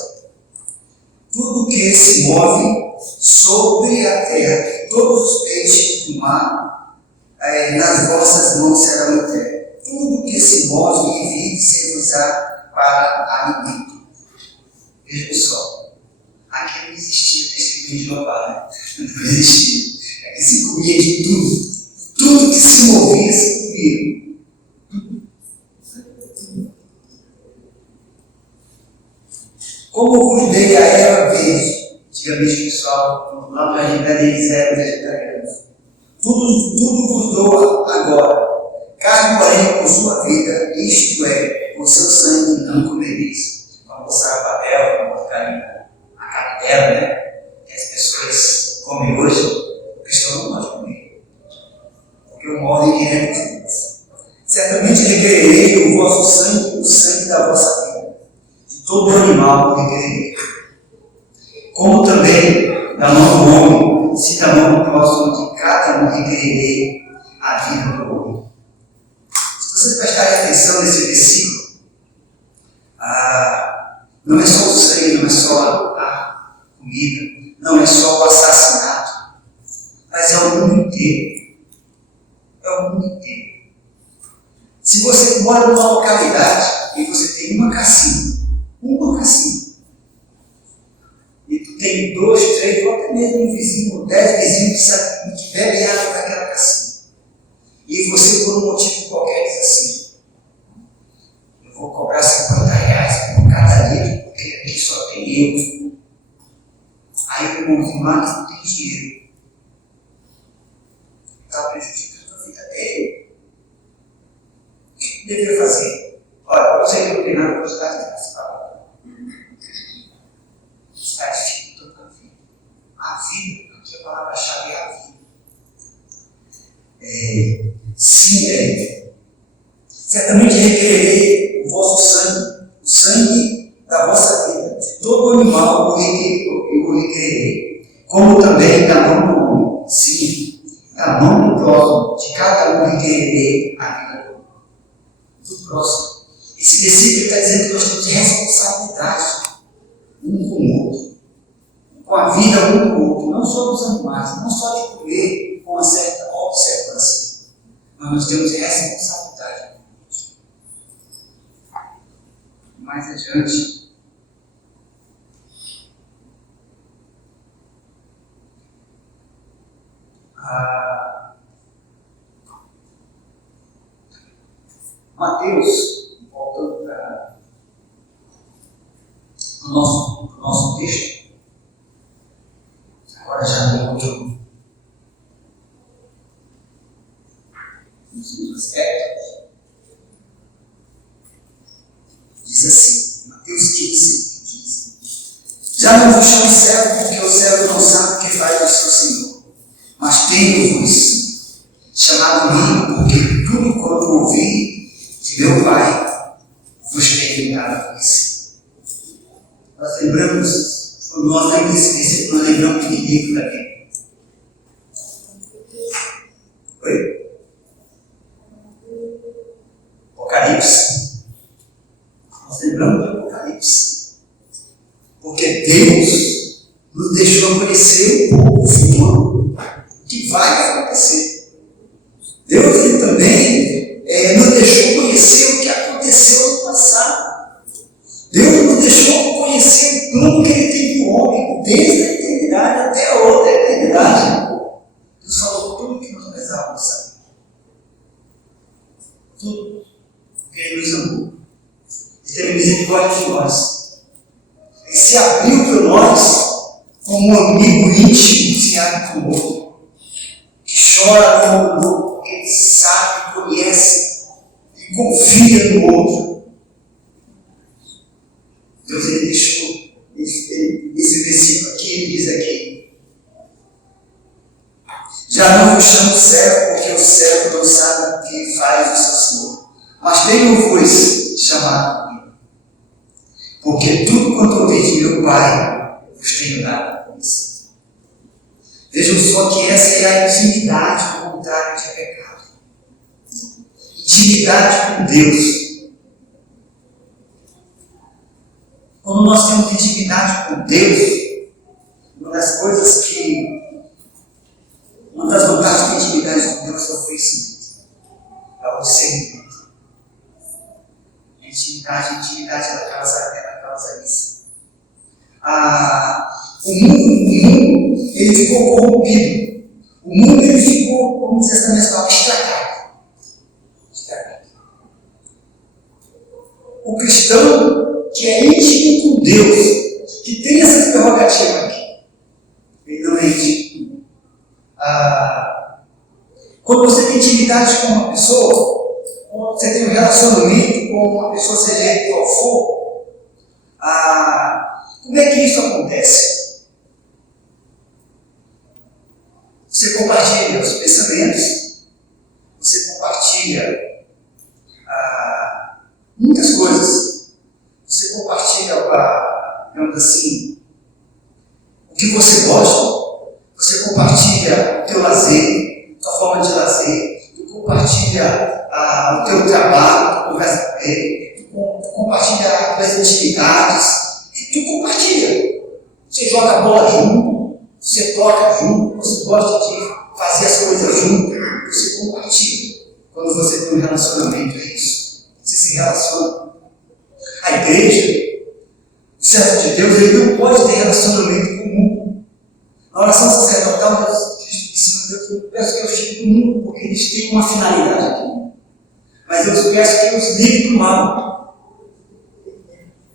Tudo que se move sobre a terra, todos os peixes do mar, nas vossas mãos serão em terra. Tudo que se move e vive ser-vos-á para alimento. Vejam só, aqui não existia testemunho de Jeová, não existia. Aqui se comia de tudo. Tudo que se movia, se comia. Como vos dei a erva verde, antigamente pessoal, lá no Jardim deles eram vegetarianos. Tudo vos dou agora. Carne, porém, por sua vida, isto é, por seu sangue não comereis. Uma moça abadela, uma carinha, a cartela, né? Que as pessoas comem hoje, o cristão não pode comer. Porque o modo que é de Deus. Certamente requererei o vosso sangue, o sangue da vossa vida. De todo animal requererei. Como também da mão do homem, se da mão do próximo de cada um requererei a vida do homem. Se vocês prestarem atenção nesse versículo, não é só o sangue, não é só a comida, não é só o assassinato, mas é o mundo inteiro. É o mundo inteiro. Se você mora numa localidade e você tem uma cassina, e tu tem 2, 3, ou até mesmo um vizinho, 10 vizinhos que bebem água daquela cassina, e você, por um motivo qualquer, diz assim: eu vou cobrar R$50 por cada litro, porque aqui só tem eu. Aí o irmãozinho lá que não tem dinheiro, está prejudicando a vida dele. O que deveria fazer? Olha, você não tem nada para gostar de participar. Está difícil toda a vida. A vida, porque a palavra-chave é a vida. Sim, certamente requererei o vosso sangue, o sangue da vossa vida. De todo animal eu requererei, como também da mão do homem. Sim, da mão do próximo, de cada um requererei a vida do próximo. Esse versículo está dizendo que nós temos responsabilidade um com o outro, com a vida um com o outro, não só dos animais, não só de comer com uma certa observância, mas nós temos responsabilidade. Mais adiante, Mateus, voltando para o nosso texto, agora já no outro aspecto, diz assim, Mateus 15. Já não vos chamo servo, porque o servo não sabe o que faz o seu Senhor, mas tenho-vos chamado amigo, porque tudo quanto ouvi de meu Pai vos tenho dado a conhecer. Nós lembramos, quando nós lemos esse versículo, nós lembramos de livro também. Oi? Apocalipse. Nós lembramos de Apocalipse. Porque Deus nos deixou conhecer o futuro, o que vai acontecer. Deus ele também nos deixou conhecer o que aconteceu no passado. Deus nos deixou conhecer o plano que ele tem do homem, desde a eternidade até a outra eternidade. Deus falou tudo o que nós precisávamos saber. Tudo. Porque ele nos amou. Ele teve misericórdia de nós. Ele se abriu para nós como um amigo íntimo se abre para o outro. Que chora como um louco, porque ele sabe, conhece e confia no outro. Deus ele deixou esse versículo aqui, ele diz aqui: já não vos chamo servo, porque o servo não sabe o que faz o seu Senhor, mas tenho-vos chamado amigo, porque tudo quanto ouvi de meu Pai vos tenho dado a conhecer. Vejam só que essa é a intimidade, o contrário de pecado. Intimidade com Deus. Quando nós temos intimidade com Deus, uma das vantagens da intimidade com Deus é o conhecimento, é o discernimento. A intimidade ela causa isso. O mundo, ele ficou corrompido. O mundo, ele ficou, como diz essa mesma palavra, estragado. O cristão que é íntimo com Deus, que tem essa prerrogativa aqui, ele não é íntimo. Quando você tem intimidade com uma pessoa, você tem um relacionamento com uma pessoa, seja ele qual for, como é que isso acontece? Você compartilha os pensamentos, você compartilha muitas coisas, você compartilha, digamos assim, o que você gosta, você compartilha o teu lazer, a tua forma de lazer, tu compartilha o teu trabalho, tu conversa com ele, tu compartilha as tuas intimidades, e tu compartilha. Você joga bola junto, você toca junto, você gosta de fazer as coisas junto, você compartilha. Quando você tem um relacionamento, é isso. Você se relaciona. A igreja, o servo de Deus, ele não pode ter relacionamento com o mundo. A oração sacerdotal, Cristo disse a Deus, eu peço que eu chegue do mundo, porque eles têm uma finalidade aqui. Mas eu peço que eu os livre do mal.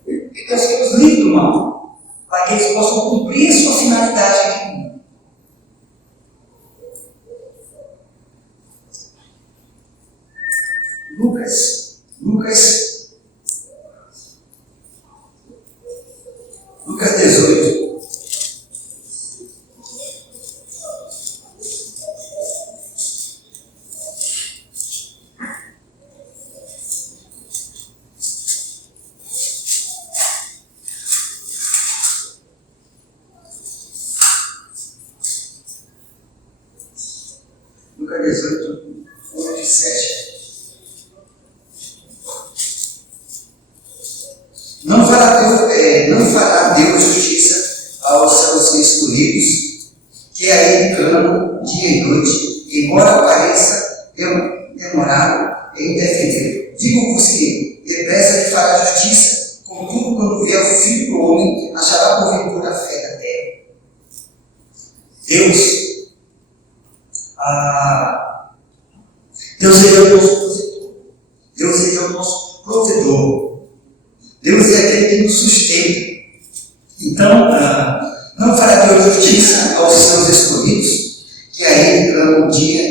Eu peço que eu os livre do mal, para que eles possam cumprir a sua finalidade aqui no mundo. Lucas 18. Lucas 18, 1 de 7. Não fará Deus justiça aos seus escolhidos, que a ele clamam dia e noite, embora pareça demorado em defender. Digo-vos que depressa lhe fará justiça, contudo, quando vier o Filho do Homem, achará porventura fé na terra. Deus ele é o nosso protetor. Deus ele é o nosso provedor. Deus é aquele que nos sustenta. Então, não fará Deus justiça aos seus escolhidos, que a ele clamam dia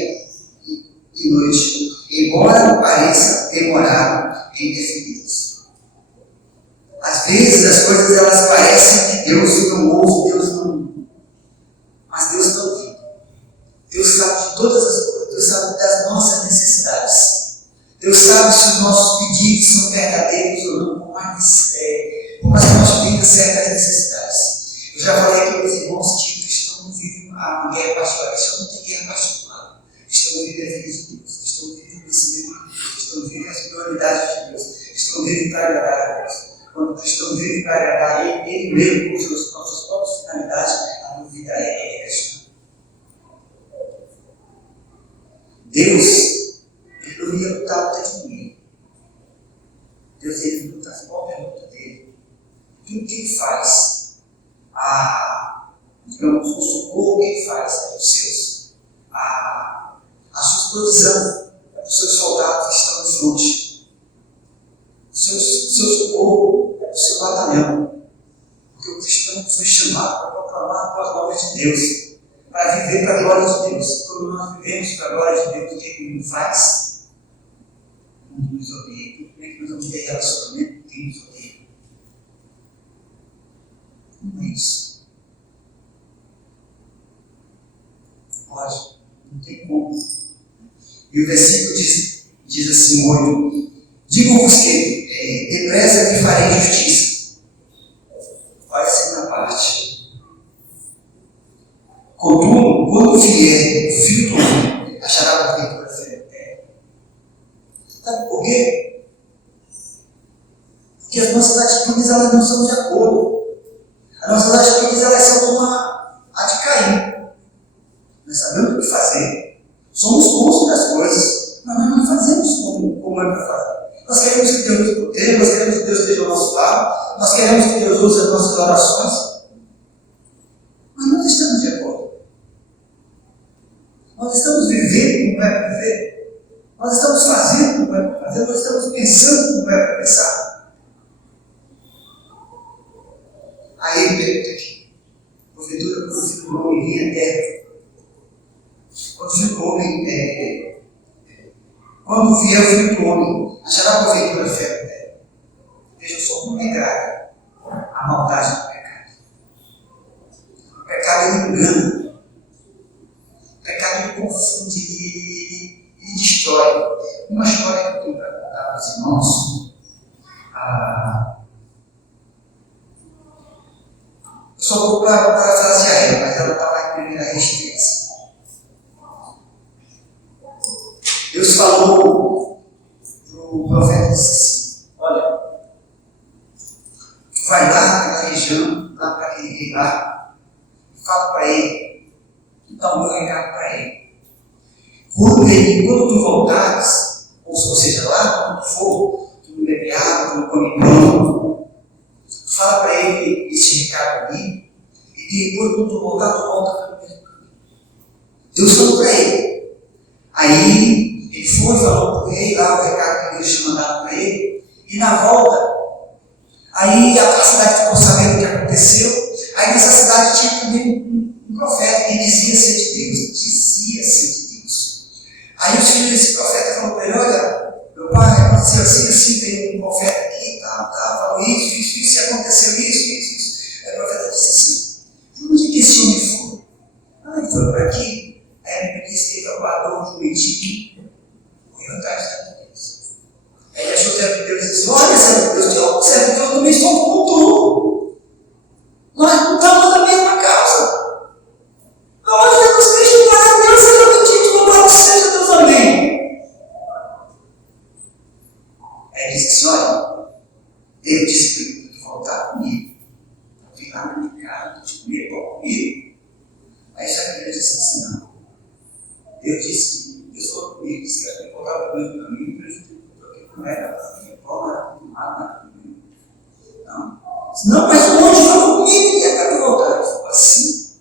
e noite, embora pareça demorado em defendê-los. Às vezes as coisas elas parecem que Deus não ouve, Deus não. Mas Deus está ouvindo. Deus sabe de todas as coisas, Deus sabe das nossas necessidades. Deus sabe se os nossos pedidos são verdadeiros ou não, por mais que nós tenhamos certas necessidades. Eu já falei que meus irmãos que estão vivendo a guerra particular, eles não têm guerra particular, estão vivendo a vida de Deus, estão vivendo o conhecimento de Deus, estão vivendo as prioridades de Deus, estão vivendo para agradar a Deus. Quando estão vivendo para agradar Ele mesmo com as nossas próprias finalidades, a dúvida é cristã. Deus, ele não ia lutar a luta de ninguém. Deus, ele luta as próprias lutas dele. Tudo que ele faz, digamos, o socorro que ele faz é dos seus. A sua provisão é dos seus soldados que estão no fronte. O seu socorro é do seu batalhão. Porque o cristão foi chamado para proclamar as novas de Deus, para viver para a glória de Deus. Quando nós vivemos para a glória de Deus, o que ele faz? O mundo nos odeia. Como é que nós vamos ter relacionamento com quem nos odeia? Como é isso? Não pode. Não tem como. E o versículo diz assim, 8. Digo-vos que depressa lhe farei justiça. Olha a segunda parte. Contudo, quando vier o Filho do Homem, achará porventura fé na terra. Sabe por quê? Porque as nossas atitudes elas não são de acordo. As nossas atitudes elas são como a de Caim. Nós sabemos o que fazer. Somos bons das coisas, mas nós não fazemos como é para fazer. Nós queremos que Deus nos proteja, nós queremos que Deus esteja ao nosso lado, nós queremos que Deus use as nossas orações, mas nós estamos de acordo. Nós estamos vivendo como é para viver, nós estamos fazendo como é para fazer, nós estamos pensando como é para pensar. Aí ele pergunta aqui, porventura, quando o Filho do Homem vir à terra, quando o Filho do Homem, quando vier vier o Filho do Homem, achará porventura fé na terra? Veja só como é grave a maldade do pecado. O pecado ele engana. O pecado ele confunde, ele destrói. Uma história que eu tenho para contar para os irmãos. Eu só vou parafrasear ela, mas ela está lá em 1 Reis. Deus falou para o profeta assim: olha, tu vai lá naquela região, lá para aquele rei lá, e fala para ele, tu dá o meu recado para ele. Quando tu voltares, ou seja, lá quando tu for, tu não bebe água, tu não come pão, tu fala para ele esse recado ali, e depois quando tu voltar, tu volta para o mesmo caminho. Deus falou para ele. Aí ele foi e falou para o rei lá o recado que Deus tinha mandado para ele, e na volta, aí a cidade ficou sabendo o que aconteceu. Aí nessa cidade tinha também um profeta que dizia ser de Deus, dizia ser de Deus. Aí os filhos desse profeta falaram para ele: olha, meu pai, aconteceu assim, veio um profeta aqui, falou isso, aconteceu isso. Aí o profeta disse assim: onde que esse homem foi? Ele foi para aqui. Aí ele me disse que ele guardou um jumentinho, correu atrás da Deus. Aí ele achou o servo de Deus e disse: olha, servo de Deus, o servo de Deus também estou como tu. Nós não estamos na mesma causa. Nós Jesus Cristo, para Deus, seja bendito, louvado seja Deus, amém. Aí ele disse: olha, Deus disse para tu voltar comigo, para vir lá na minha casa, tu comer pão comigo. Aí já que ele disse assim: não. Deus disse que Deus falou comigo, disse que eu voltar para o meu caminho, porque não era para mim, pão, não era para nada comigo. Não, mas onde falou comigo? E acabou de voltar. Ele falou assim: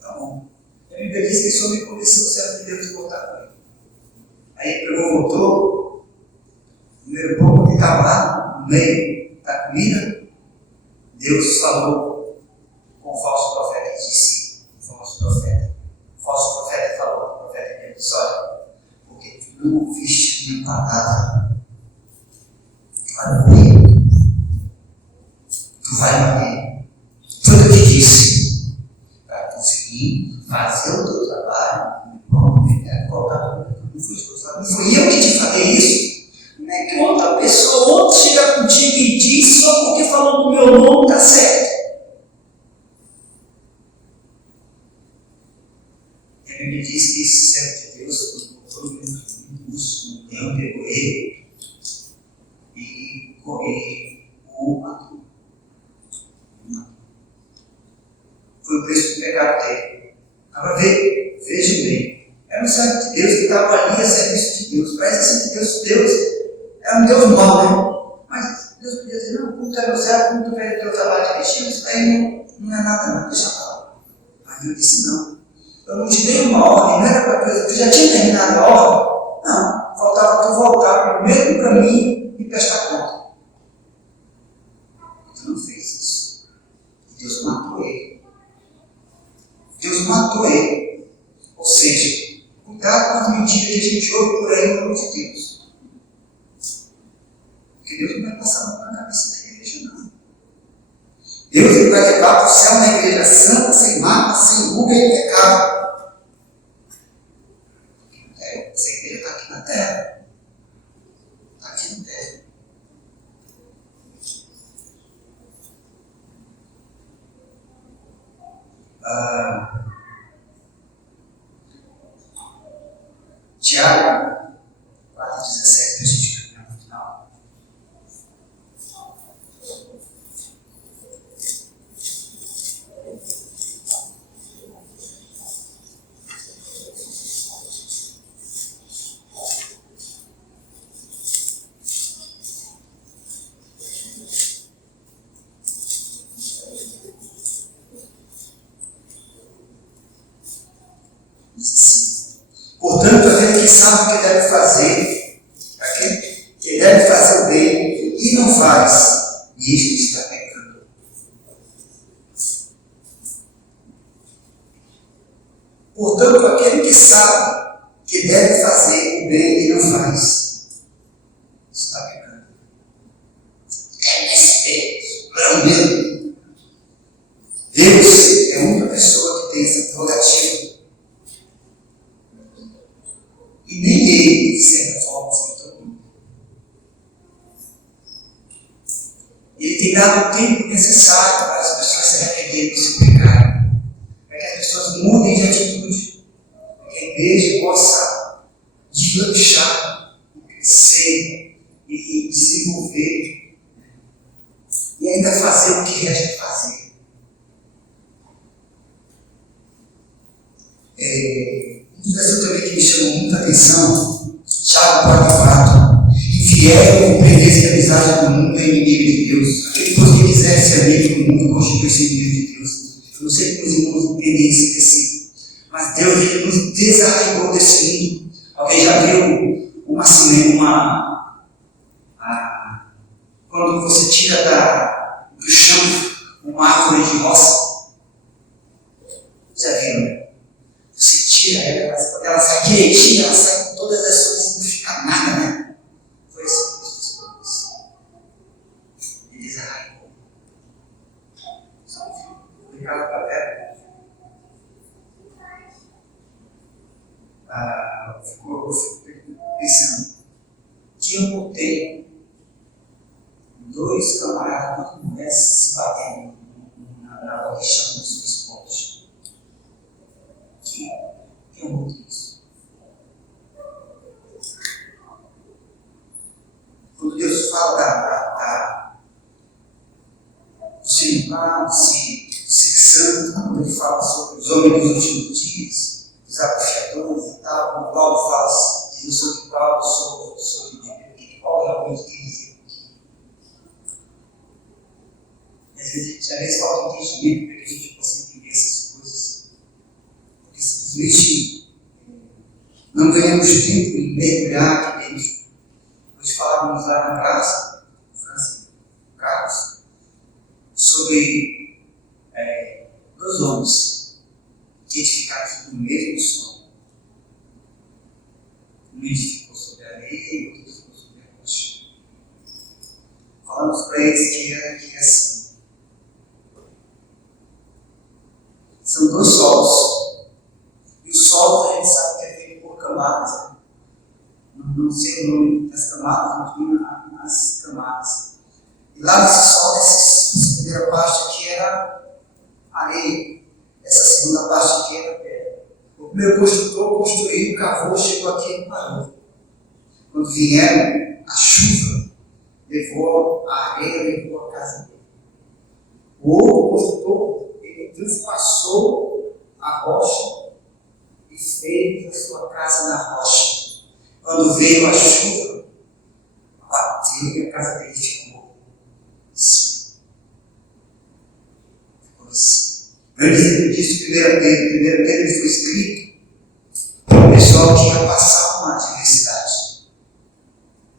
tá bom. A Bíblia diz que esse homem convenceu o servo de Deus de voltar com ele. Aí ele pegou, voltou. O primeiro pouco que estava lá no meio da comida, Deus falou com o falso profeta e disse: falso profeta falou, o profeta disse: olha, porque tu não ouviste minha palavra, tu vai morrer. Tu vai morrer. Foi o que eu te disse. Para conseguir fazer o teu trabalho, voltar para o meu. Não fui eu que te falei isso. Como é que outra pessoa chega contigo e diz só porque falou do meu nome está certo? E a Bíblia diz que esse servo de Deus foi um leão pegou ele e o matou. Foi o preço do pecado dele. Agora vejam bem. Era um servo de Deus que estava ali a serviço de Deus. Para esse Deus era um Deus mau, né? Mas Deus podia dizer: não, como tu é meu servo, como tu fez o teu trabalho direitinho, isso daí não é nada, não, deixa para lá. Mas Deus disse: não, eu não te dei uma ordem, não era para coisa, tu já tinha terminado a ordem? Não, faltava tu voltar para o mesmo caminho e prestar conta. Tu não fez isso. E Deus matou ele. Deus matou ele. Ou seja, cuidado com as mentiras que a gente ouve por aí no nome de Deus. Porque Deus não vai passar a mão na cabeça da igreja, não. Deus ele vai levar para o céu na igreja santa, sem mácula, sem ruga e impecável. Essa igreja está aqui na terra. Está aqui na terra. Tiago 4,17, para a gente caminhar no final. Diz assim: portanto, aquele que sabe o que deve fazer, aquele que deve fazer o bem e não faz, isto está pecando. Portanto, aquele que sabe que deve fazer o bem e não faz, Ele tem dado o tempo necessário para as pessoas se arrependerem do seu pecado, para que as pessoas mudem de atitude, para que a igreja possa deslanchar, crescer e desenvolver, e ainda fazer o que resta fazer. Um versículo também que me chamou muita atenção, Tiago 4,4. Infiel, compreendesse que a amizade do mundo é inimigo de Deus. Aquele que quiser ser amigo do mundo constitui-se inimigo de Deus. Eu não sei como os irmãos entendem esse versículo, mas Deus ele nos desarraigou desse mundo. Alguém já viu quando você tira do chão uma árvore de roça? Já viu, né? Você tira ela, quando ela sai direitinha, ela sai com todas as coisas, não fica nada, né? Foi isso que Deus fez. Ele desarraigou. Obrigado, galera. Eu fico pensando, tinha um roteiro, dois camaradas, uma mulher se batendo na hora que chama dos esportes. Que é muito isso. Quando Deus fala do ser humano, ser santo, quando Ele fala sobre os homens dos últimos dias, os aprofiadores e tal, quando Paulo fala, diz sobre Paulo, sobre o que Paulo realmente quer dizer. E às vezes falta entendimento para que a gente possa entender essas coisas. Porque simplesmente não ganhamos tempo em mergulhar aqui dentro. Hoje falávamos lá na praça, França, Carlos, sobre dois homens que edificaram no mesmo sonho. Um edificou sobre a areia e o outro edificou sobre a rocha. Falamos para eles que é assim. São dois solos. E os solos a gente sabe que é feito por camadas. Né? Não sei o nome das camadas, mas nas camadas. E lá nesse solo, essa primeira parte aqui era areia. Essa segunda parte aqui era pedra. O primeiro construtor construiu, cavou, chegou aqui e parou. Quando vieram a chuva, levou a areia, levou a casa dele. O outro construtor, ele transpassou a rocha e fez a sua casa na rocha. Quando veio a chuva, bateu e a casa dele ficou assim. Ficou assim. Antes disso, primeiro Pedro foi escrito para o pessoal que ia passar uma adversidade.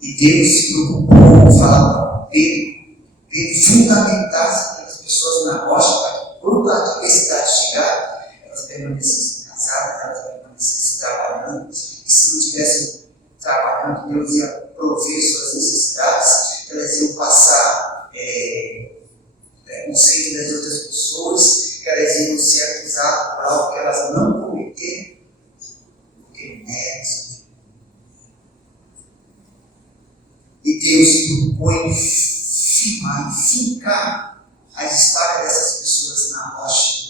E Deus se preocupou com falar para Pedro fundamentasse aquelas pessoas na rocha para que quando a adversidade chegar, elas permanecessem casadas, elas permanecessem trabalhando. E se não tivessem trabalhando, Deus ia prover suas necessidades, elas iam passar preconceito das outras pessoas, que elas iam ser acusadas por algo que elas não cometeram, porque merecem. E Deus se preocupou em firmar, em fincar a estaca dessas pessoas na rocha.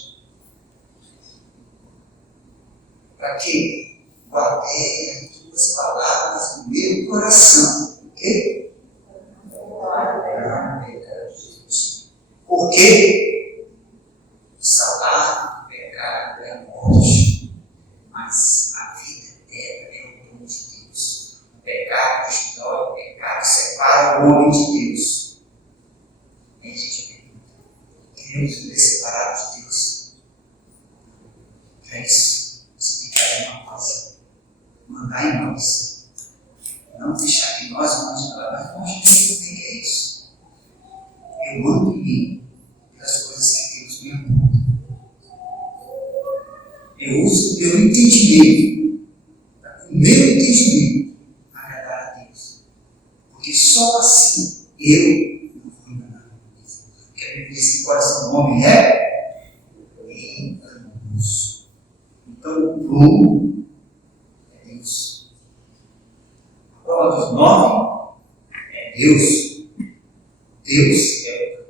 Para quê? Guardei as tuas palavras no meu coração. Por quê? Por quê? O salário do pecado é a morte, mas a vida eterna é o dom de Deus. O pecado destrói, o pecado separa o homem de Deus. E a gente pergunta: queremos viver separados de Deus? Para isso, você tem que fazer uma pausa, mandar em nós, não deixar que nós mandemos lá, mas nós temos que é isso. Eu ando em mim pelas coisas que Deus me aponta. Eu uso o meu entendimento, o meu entendimento, agradar a Deus. Porque só assim eu não vou enganar a Deus. Porque a Bíblia diz que o coração do homem é enganoso. Então o prumo é Deus. A prova dos 9 é Deus. Deus é